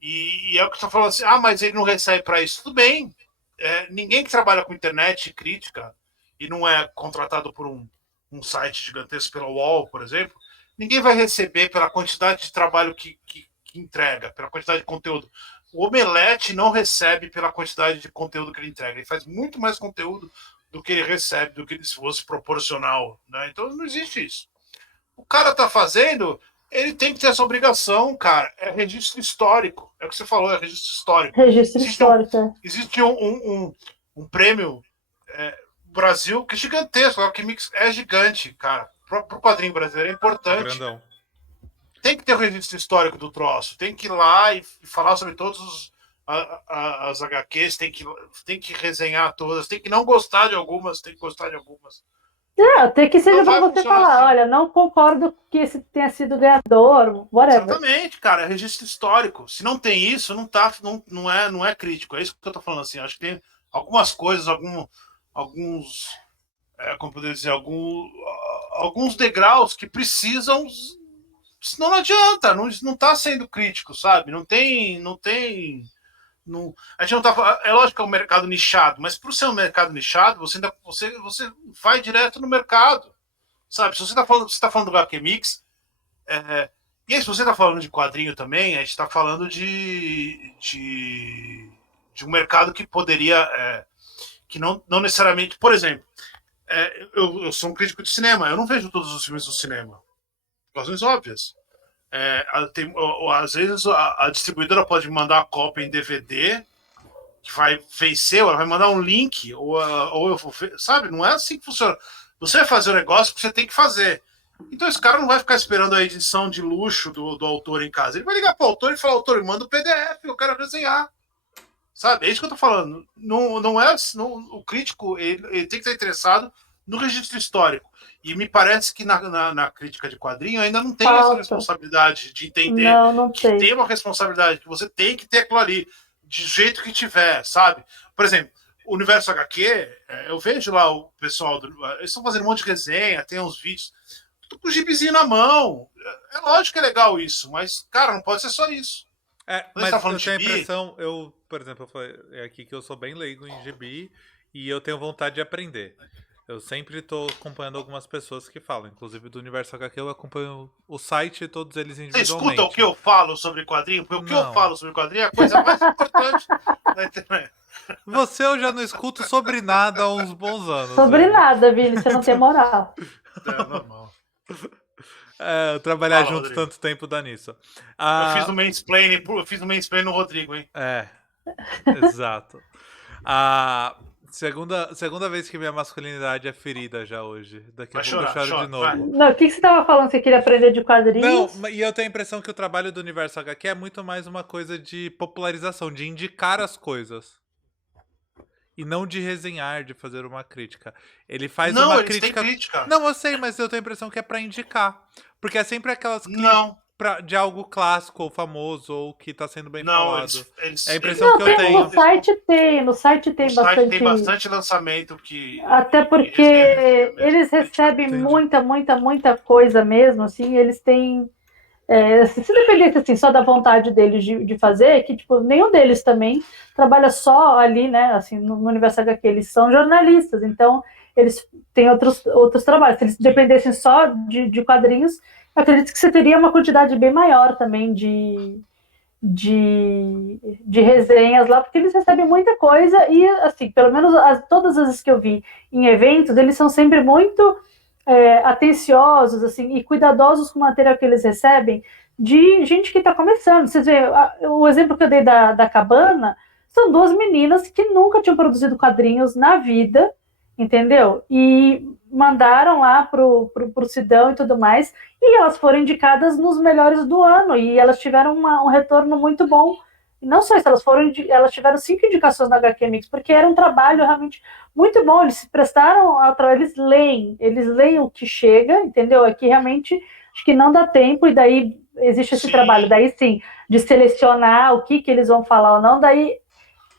e é o que eu tô falando assim, mas ele não recebe para isso. Tudo bem. Ninguém que trabalha com internet e crítica e não é contratado por um site gigantesco pela UOL, por exemplo, ninguém vai receber pela quantidade de trabalho que entrega, pela quantidade de conteúdo. O Omelete não recebe pela quantidade de conteúdo que ele entrega. Ele faz muito mais conteúdo do que ele recebe, do que se fosse proporcional. Né? Então não existe isso. O cara tá fazendo, ele tem que ter essa obrigação, cara. É registro histórico. É o que você falou, é registro histórico. Existe um prêmio Brasil que é gigantesco. O Alquimix é gigante, cara. Pro quadrinho brasileiro é importante. Grandão. Tem que ter o registro histórico do troço. Tem que ir lá e falar sobre todos as HQs. Tem que resenhar todas. Tem que não gostar de algumas. Tem que gostar de algumas. Tem que ser para você falar, assim. Olha, não concordo que esse tenha sido ganhador, whatever. Exatamente, cara, é registro histórico. Se não tem isso, não é crítico. É isso que eu tô falando assim. Acho que tem algumas coisas, alguns como poderia dizer, alguns degraus que precisam, senão não adianta, não tá sendo crítico, sabe? Não tem. A gente não tá. É lógico que é um mercado nichado, mas por ser um mercado nichado, você vai direto no mercado, sabe? Se você tá falando do HQ Mix, e aí, se você está falando de quadrinho também, a gente está falando de um mercado que poderia, que não necessariamente, por exemplo, eu sou um crítico de cinema, eu não vejo todos os filmes do cinema, por razões óbvias. Às vezes a distribuidora pode mandar a cópia em DVD, que vai vencer, ou ela vai mandar um link, ou eu vou ver, sabe? Não é assim que funciona. Você vai fazer o negócio que você tem que fazer. Então esse cara não vai ficar esperando a edição de luxo do autor em casa. Ele vai ligar pro autor e falar, autor, manda o PDF, eu quero resenhar. Sabe? É isso que eu tô falando. O crítico ele tem que estar interessado no registro histórico. E me parece que na crítica de quadrinho ainda não tem essa responsabilidade de entender que tem uma responsabilidade, que você tem que ter aquilo ali, de jeito que tiver, sabe? Por exemplo, o Universo HQ, eu vejo lá o pessoal, eles estão fazendo um monte de resenha, tem uns vídeos, tudo com o gibizinho na mão. É lógico que é legal isso, mas, cara, não pode ser só isso. Mas eu tenho a impressão, por exemplo, eu falei aqui que eu sou bem leigo em gibi e eu tenho vontade de aprender. Eu sempre estou acompanhando algumas pessoas que falam, inclusive do Universo HQ, eu acompanho o site e todos eles individualmente. Você escuta o que eu falo sobre quadrinho? Porque o que eu falo sobre quadrinho é a coisa mais importante da internet. Você eu já não escuto sobre nada há uns bons anos. Sobre nada, Vini, você não tem moral. É normal. Trabalhar junto Rodrigo. Tanto tempo dá nisso. Eu fiz no mansplaining no Rodrigo, hein? Exato. Segunda vez que minha masculinidade é ferida já hoje. Daqui a pouco eu choro de novo. Não, o que você estava falando? Você queria aprender de quadrinhos? Não, e eu tenho a impressão que o trabalho do Universo HQ é muito mais uma coisa de popularização, de indicar as coisas. E não de resenhar, de fazer uma crítica. Ele faz uma crítica... Não, eu sei, mas eu tenho a impressão que é pra indicar. Porque é sempre aquelas de algo clássico ou famoso ou que tá sendo bem falado. É a impressão que eu tenho. No site tem bastante... tem bastante lançamento que... Até porque eles recebem muita coisa mesmo, assim, eles têm... se dependesse assim, só da vontade deles de fazer, que tipo, nenhum deles também trabalha só ali, né, assim, no Universo HQ, eles são jornalistas, então eles têm outros trabalhos. Se eles dependessem só de quadrinhos, eu acredito que você teria uma quantidade bem maior também de resenhas lá, porque eles recebem muita coisa e, assim, pelo menos todas as vezes que eu vi em eventos, eles são sempre muito atenciosos, assim, e cuidadosos com o material que eles recebem de gente que está começando. Vocês veem, o exemplo que eu dei da Cabana são duas meninas que nunca tinham produzido quadrinhos na vida, entendeu? E mandaram lá pro Sidão e tudo mais, e elas foram indicadas nos melhores do ano, e elas tiveram um retorno muito bom. E não só isso, elas tiveram 5 indicações na HQ Mix, porque era um trabalho realmente muito bom, eles se prestaram ao trabalho, eles leem o que chega, entendeu? Aqui realmente acho que não dá tempo, e daí existe esse trabalho, daí sim, de selecionar o que eles vão falar ou não, daí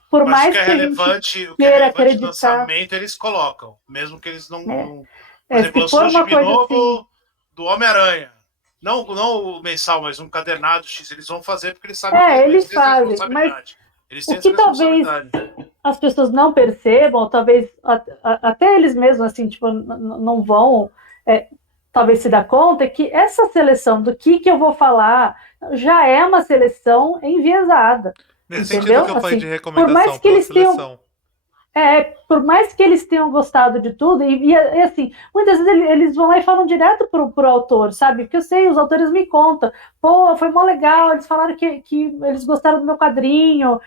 por mais que é relevante, o que é relevante no lançamento, eles colocam, mesmo que eles não... Por exemplo, lançou o gibi novo assim, do Homem-Aranha. Não o mensal, mas um cadernado X, eles vão fazer porque eles sabem que eles fazem, mas eles têm o que talvez as pessoas não percebam, ou talvez até eles mesmos assim, tipo, não vão talvez se dar conta, é que essa seleção do que eu vou falar já é uma seleção enviesada. Nesse sentido que eu falei de recomendação pela seleção. Por mais que eles tenham gostado de tudo, e assim, muitas vezes eles vão lá e falam direto pro autor, sabe? Porque eu sei, os autores me contam, pô, foi mó legal, eles falaram que eles gostaram do meu quadrinho,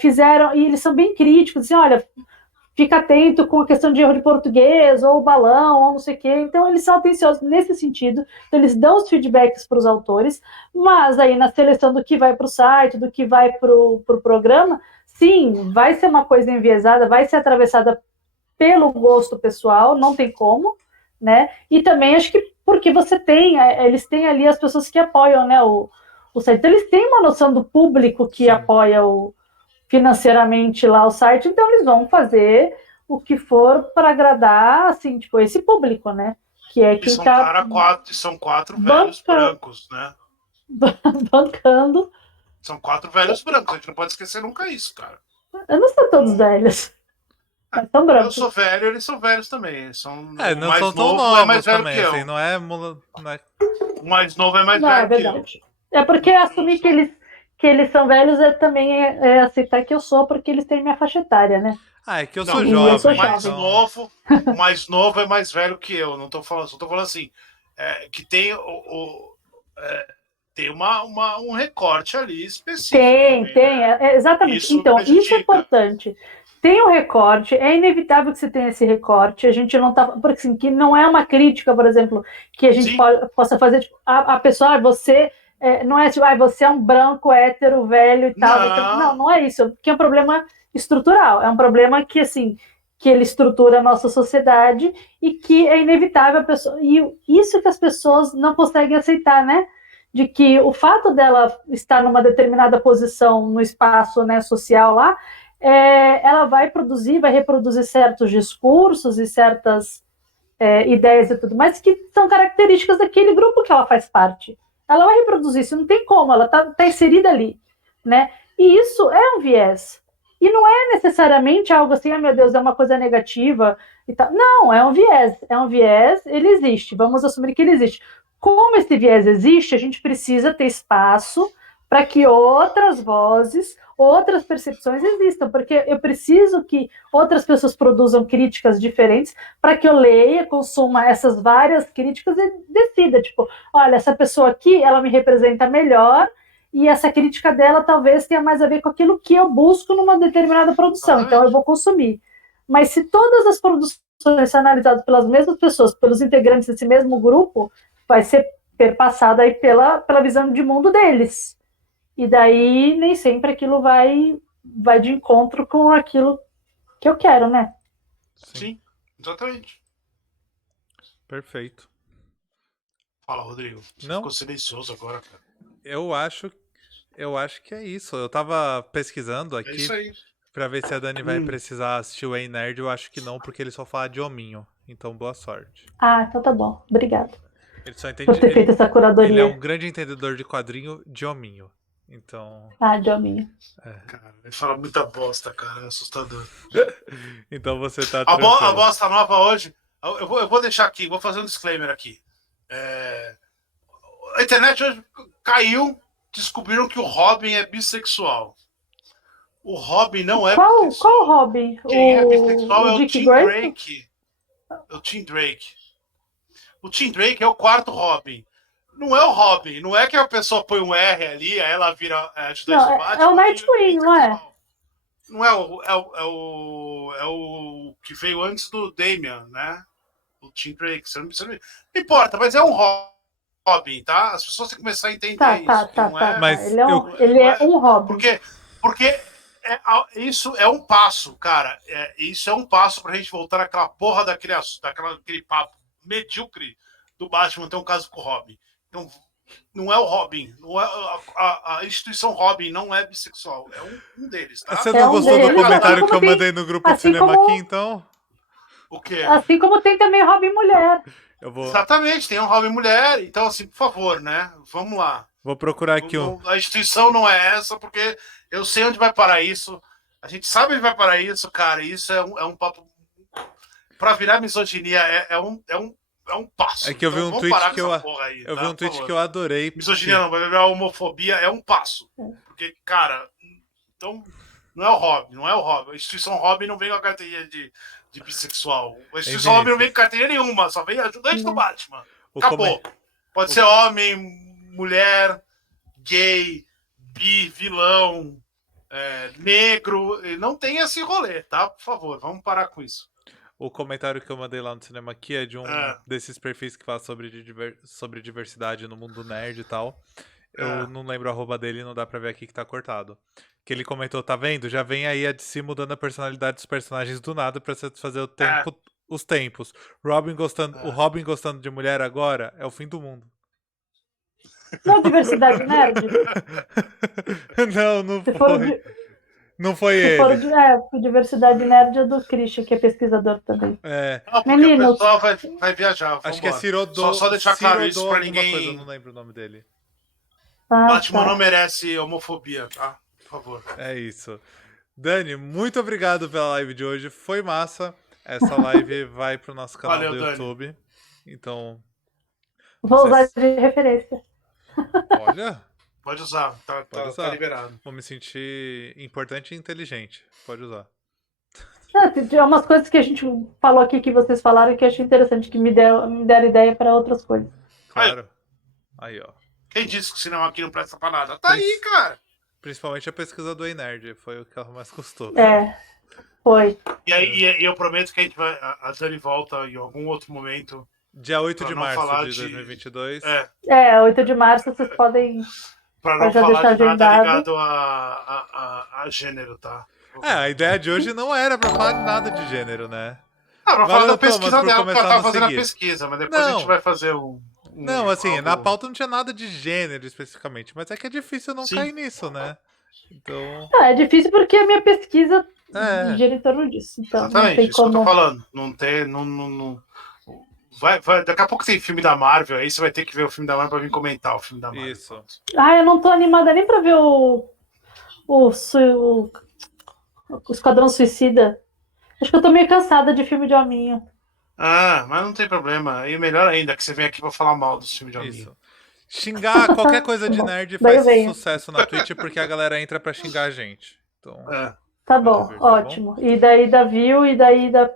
fizeram, e eles são bem críticos, assim, olha, fica atento com a questão de erro de português, ou balão, ou não sei o quê. Então, eles são atenciosos nesse sentido. Então, eles dão os feedbacks para os autores, mas aí na seleção do que vai para o site, do que vai para o programa, sim, vai ser uma coisa enviesada, vai ser atravessada pelo gosto pessoal, não tem como, né? E também acho que porque eles têm ali as pessoas que apoiam, né, o site. Então, eles têm uma noção do público que apoia financeiramente lá o site, então eles vão fazer o que for para agradar, assim, tipo, esse público, né? que é E quem são, tá são quatro velhos brancos, né? bancando. São 4 velhos brancos. A gente não pode esquecer nunca isso, cara. Eu não sou todos velhos, mas são Eu brancos. sou velho, eles são velhos também. Eles são, o Não mais são tão novo é mais novos velho também, que eu. assim, não é, não é... O mais novo é mais Não, é velho que eu. verdade. É porque assumir que eles são velhos também é aceitar que eu sou, porque eles têm minha faixa etária, né? Ah, é que eu Não, sou E eu sou jovem, mais jovem. então... o mais novo é mais velho que eu. Não tô falando, só tô falando assim, que tem tem um recorte ali específico. Tem, também, tem, né? exatamente. Isso Então, isso prejudica. é importante. Tem um recorte, é inevitável que você tenha esse recorte. A gente não tá. Porque assim, que não é uma crítica, por exemplo, que a gente possa fazer, tipo, a pessoa, você. Não é tipo, você é um branco, hétero, velho e tal. Não é isso. Porque é um problema estrutural. É um problema que, assim, que ele estrutura a nossa sociedade e que é inevitável a pessoa. E isso que as pessoas não conseguem aceitar, né? De que o fato dela estar numa determinada posição no espaço, né, social lá, ela vai reproduzir certos discursos e certas ideias e tudo mais que são características daquele grupo que ela faz parte. Ela vai reproduzir isso, não tem como, ela tá inserida ali, né? E isso é um viés. E não é necessariamente algo assim, meu Deus, é uma coisa negativa e tal. Não, é um viés, ele existe, vamos assumir que ele existe. Como esse viés existe, a gente precisa ter espaço para que outras vozes, outras percepções existam, porque eu preciso que outras pessoas produzam críticas diferentes para que eu leia, consuma essas várias críticas e decida, tipo, olha, essa pessoa aqui, ela me representa melhor e essa crítica dela talvez tenha mais a ver com aquilo que eu busco numa determinada produção, então eu vou consumir. Mas se todas as produções são analisadas pelas mesmas pessoas, pelos integrantes desse mesmo grupo, vai ser perpassada aí pela visão de mundo deles. E daí nem sempre aquilo vai de encontro com aquilo que eu quero, né? Sim, exatamente. Perfeito. Fala, Rodrigo. Você ficou silencioso agora, cara. Eu acho que é isso. Eu tava pesquisando aqui pra ver se a Dani vai precisar assistir o Ei Nerd. Eu acho que não, porque ele só fala de hominho. Então, boa sorte. Ah, então tá bom. Obrigado. Ele só entende. Por ter feito essa curadoria. Ele é um grande entendedor de quadrinho de hominho. Então. Ah, de hominho. Cara, ele fala muita bosta, cara. É assustador. Então você tá. A bosta nova hoje. Eu vou deixar aqui, vou fazer um disclaimer aqui. A internet hoje caiu, descobriram que o Robin é bissexual. O Robin não é bissexual. Qual Robin? Quem é bissexual é o Dick Tim Grayson? Drake. É o Tim Drake. O Tim Drake é o quarto Robin. Não é o Robin. Não é que a pessoa põe um R ali, aí ela vira ajudante do Batman. É o Nightwing, não é? Não é o que veio antes do Damian, né? O Tim Drake. Não importa, mas é um Robin, tá? As pessoas têm que começar a entender isso. Tá. Mas ele é um Robin. Porque isso é um passo, cara. Isso é um passo pra gente voltar naquela porra daquele papo medíocre do Batman ter um caso com o Robin. Então, não é o Robin. Não é, a instituição Robin não é bissexual. É um deles, tá? Você não gostou do comentário que eu mandei no grupo de cinema aqui, então? O quê? Assim como tem também Robin mulher. Exatamente, tem um Robin mulher. Então, assim, por favor, né? Vamos lá. Vou procurar aqui A instituição não é essa, porque eu sei onde vai parar isso. A gente sabe onde vai parar isso, cara. Isso é um papo. Pra virar misoginia é um passo. É que eu vi um tweet que eu vi um tweet que eu adorei. Misoginia não, vai virar homofobia é um passo. Porque, cara, então não é o Robin. A instituição Robin não vem com a carteirinha de bissexual. A instituição Robin não vem com carteirinha nenhuma, só vem ajudante do Batman. Acabou. Pode ser homem, mulher, gay, bi, vilão, negro. Não tem esse rolê, tá? Por favor, vamos parar com isso. O comentário que eu mandei lá no cinema aqui é de um desses perfis que fala sobre diversidade no mundo nerd e tal. Eu não lembro o arroba dele, não dá pra ver aqui que tá cortado. Que ele comentou, tá vendo? Já vem aí a DC mudando a personalidade dos personagens do nada pra satisfazer os tempos. O Robin gostando de mulher agora é o fim do mundo. Não, diversidade nerd? Não foi. Não foi Se for ele. diversidade nerd é do Christian, que é pesquisador também. É, Não, porque Menino. o pessoal vai viajar. acho que é Vambora. Cirodô. Só deixar claro isso Cirodô pra alguma coisa, ninguém. não lembro o nome dele. Batman não merece homofobia, tá? Por favor. É isso. Dani, muito obrigado pela live de hoje. Foi massa. Essa live vai pro nosso canal Valeu, do Dani. YouTube. Então, Vou usar vocês- de referência. olha, Pode usar, Pode tá usar. liberado. vou me sentir importante e inteligente. Pode usar. Tem umas coisas que a gente falou aqui que vocês falaram que eu achei interessante, que me deram ideia para outras coisas. Claro. Aí, ó. Quem disse que o cinema aqui não presta pra nada? Tá aí, cara. Principalmente a pesquisa do Nerd. Foi o que ela mais custou. Foi. E aí eu prometo que a gente vai. A Dani volta em algum outro momento. Dia 8 Pra de não março falar de de- 2022. 8 de março vocês podem. Pra não Eu já falar deixar de nada agendado. ligado a gênero, tá? A ideia de hoje não era pra falar de nada de gênero, né? Não, pra falar Valeu, da pesquisa Thomas, por dela, porque ela começar a tava fazendo seguir. a pesquisa, mas depois a Não. gente vai fazer um. Não, assim, algo- na pauta não tinha nada de gênero especificamente, mas é que é difícil não Sim. cair nisso, né? Então. É difícil porque a minha pesquisa É. gira em torno disso. Então, não Exatamente, tem isso que eu tô como. falando. Não tem. Não. Daqui a pouco tem filme da Marvel, aí você vai ter que ver o filme da Marvel pra vir comentar o filme da Marvel. Isso. Eu não tô animada nem pra ver o Esquadrão Suicida. Acho que eu tô meio cansada de filme de hominho. Mas não tem problema. E melhor ainda, que você vem aqui pra falar mal dos filmes de hominho. Isso. Xingar qualquer coisa de nerd Daí faz eu venho. sucesso na Twitch porque a galera entra pra xingar a gente. Então, Tá bom, Maravilha, tá ótimo. E daí da view, e daí da.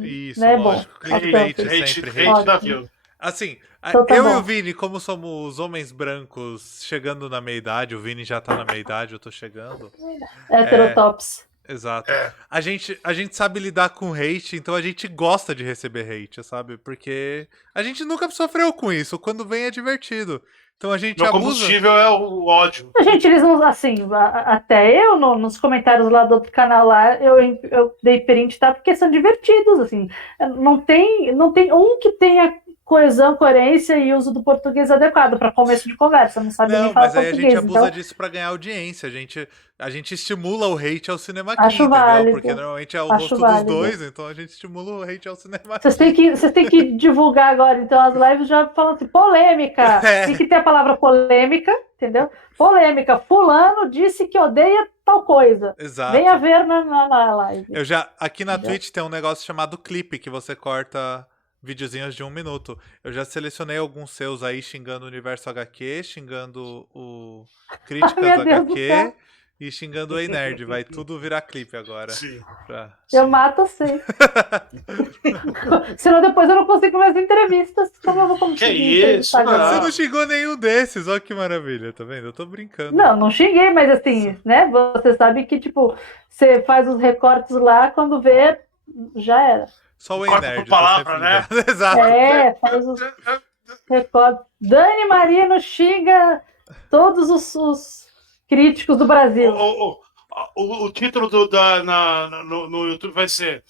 isso, né, lógico. bom. Clickbait Ok. sempre. Hate da Ótimo. View. Assim, Então tá eu e bom. o Vini, como somos homens brancos chegando na meia-idade, o Vini já tá na meia-idade, eu tô chegando. Heterotops. Exato. É. A gente sabe lidar com hate, então a gente gosta de receber hate, sabe? Porque a gente nunca sofreu com isso. Quando vem é divertido. Então a gente Meu abusa. combustível é o ódio. Gente, eles não. Assim, até eu nos comentários lá do outro canal lá, eu dei print, tá? Porque são divertidos, assim. Não tem um que tenha coesão, coerência e uso do português adequado para começo de conversa. Não sabe nem Não, falar mas aí a português. gente abusa Então, disso pra ganhar audiência. A gente estimula o hate ao cinema aqui, Acho entendeu? válido. Porque normalmente é o Acho rosto válido. dos dois, então a gente estimula o hate ao cinema vocês aqui. têm que divulgar agora, então, as lives já falam assim, polêmica. É. Tem que ter a palavra polêmica, entendeu? Polêmica. Fulano disse que odeia tal coisa. Exato. Venha ver na live. Aqui na Entendeu? Twitch tem um negócio chamado clipe, que você corta videozinhos de 1 minuto. Eu já selecionei alguns seus aí xingando o Universo HQ, xingando o Críticas Meu Deus do HQ céu. e xingando o Ei Nerd. Vai tudo virar clipe agora. Sim. Eu mato sim. Senão depois eu não consigo mais entrevistas. Como eu vou conseguir Que isso, entrevistar não. agora? Você não xingou nenhum desses, olha que maravilha, tá vendo? Eu tô brincando. Não xinguei, mas assim, né? Você sabe que, tipo, você faz os recortes lá, quando vê, já era. Só o Ei Corta Nerd. por palavra, tô sempre né? ligado. Exato. Faz os recortes. Dani Marino xinga todos os críticos do Brasil. O título no YouTube vai ser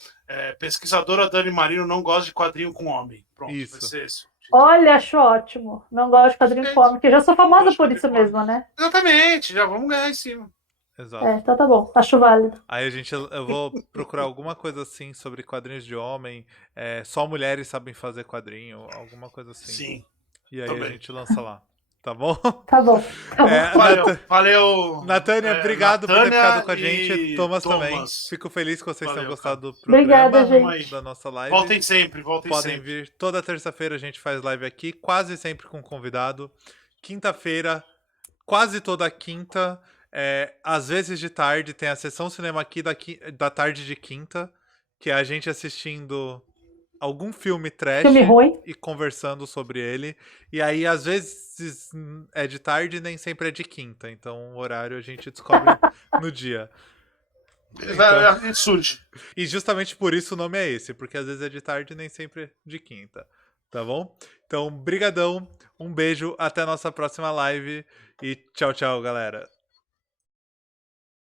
Pesquisadora Dani Marino não gosta de quadrinho com homem. Pronto, Isso. vai ser esse. Olha, acho ótimo. Não gosto de quadrinho cômico. Eu já sou famosa Gosto por de isso quadrinho mesmo, né? Exatamente, já vamos ganhar em cima. Exato. Então tá bom. Acho válido. Aí eu vou procurar alguma coisa assim sobre quadrinhos de homem. Só mulheres sabem fazer quadrinho, alguma coisa assim. Sim. E aí também. a gente lança lá. Tá bom? Tá bom. Tá bom. Valeu. Natânia, obrigado por ter Natânia ficado com a e gente. Thomas também. Fico feliz que vocês tenham Valeu, gostado do programa, Obrigada, gente. da nossa live. Voltem sempre. Podem vir. Toda terça-feira a gente faz live aqui, quase sempre com convidado. Quinta-feira, quase toda quinta. Às vezes de tarde, tem a sessão cinema aqui da tarde de quinta, que é a gente assistindo algum filme trash Filme ruim. e conversando sobre ele. E aí, às vezes é de tarde, nem sempre é de quinta. Então, o horário a gente descobre no dia. Então, surge. E justamente por isso o nome é esse, porque às vezes é de tarde e nem sempre é de quinta. Tá bom? Então, brigadão, um beijo, até a nossa próxima live e tchau, tchau, galera.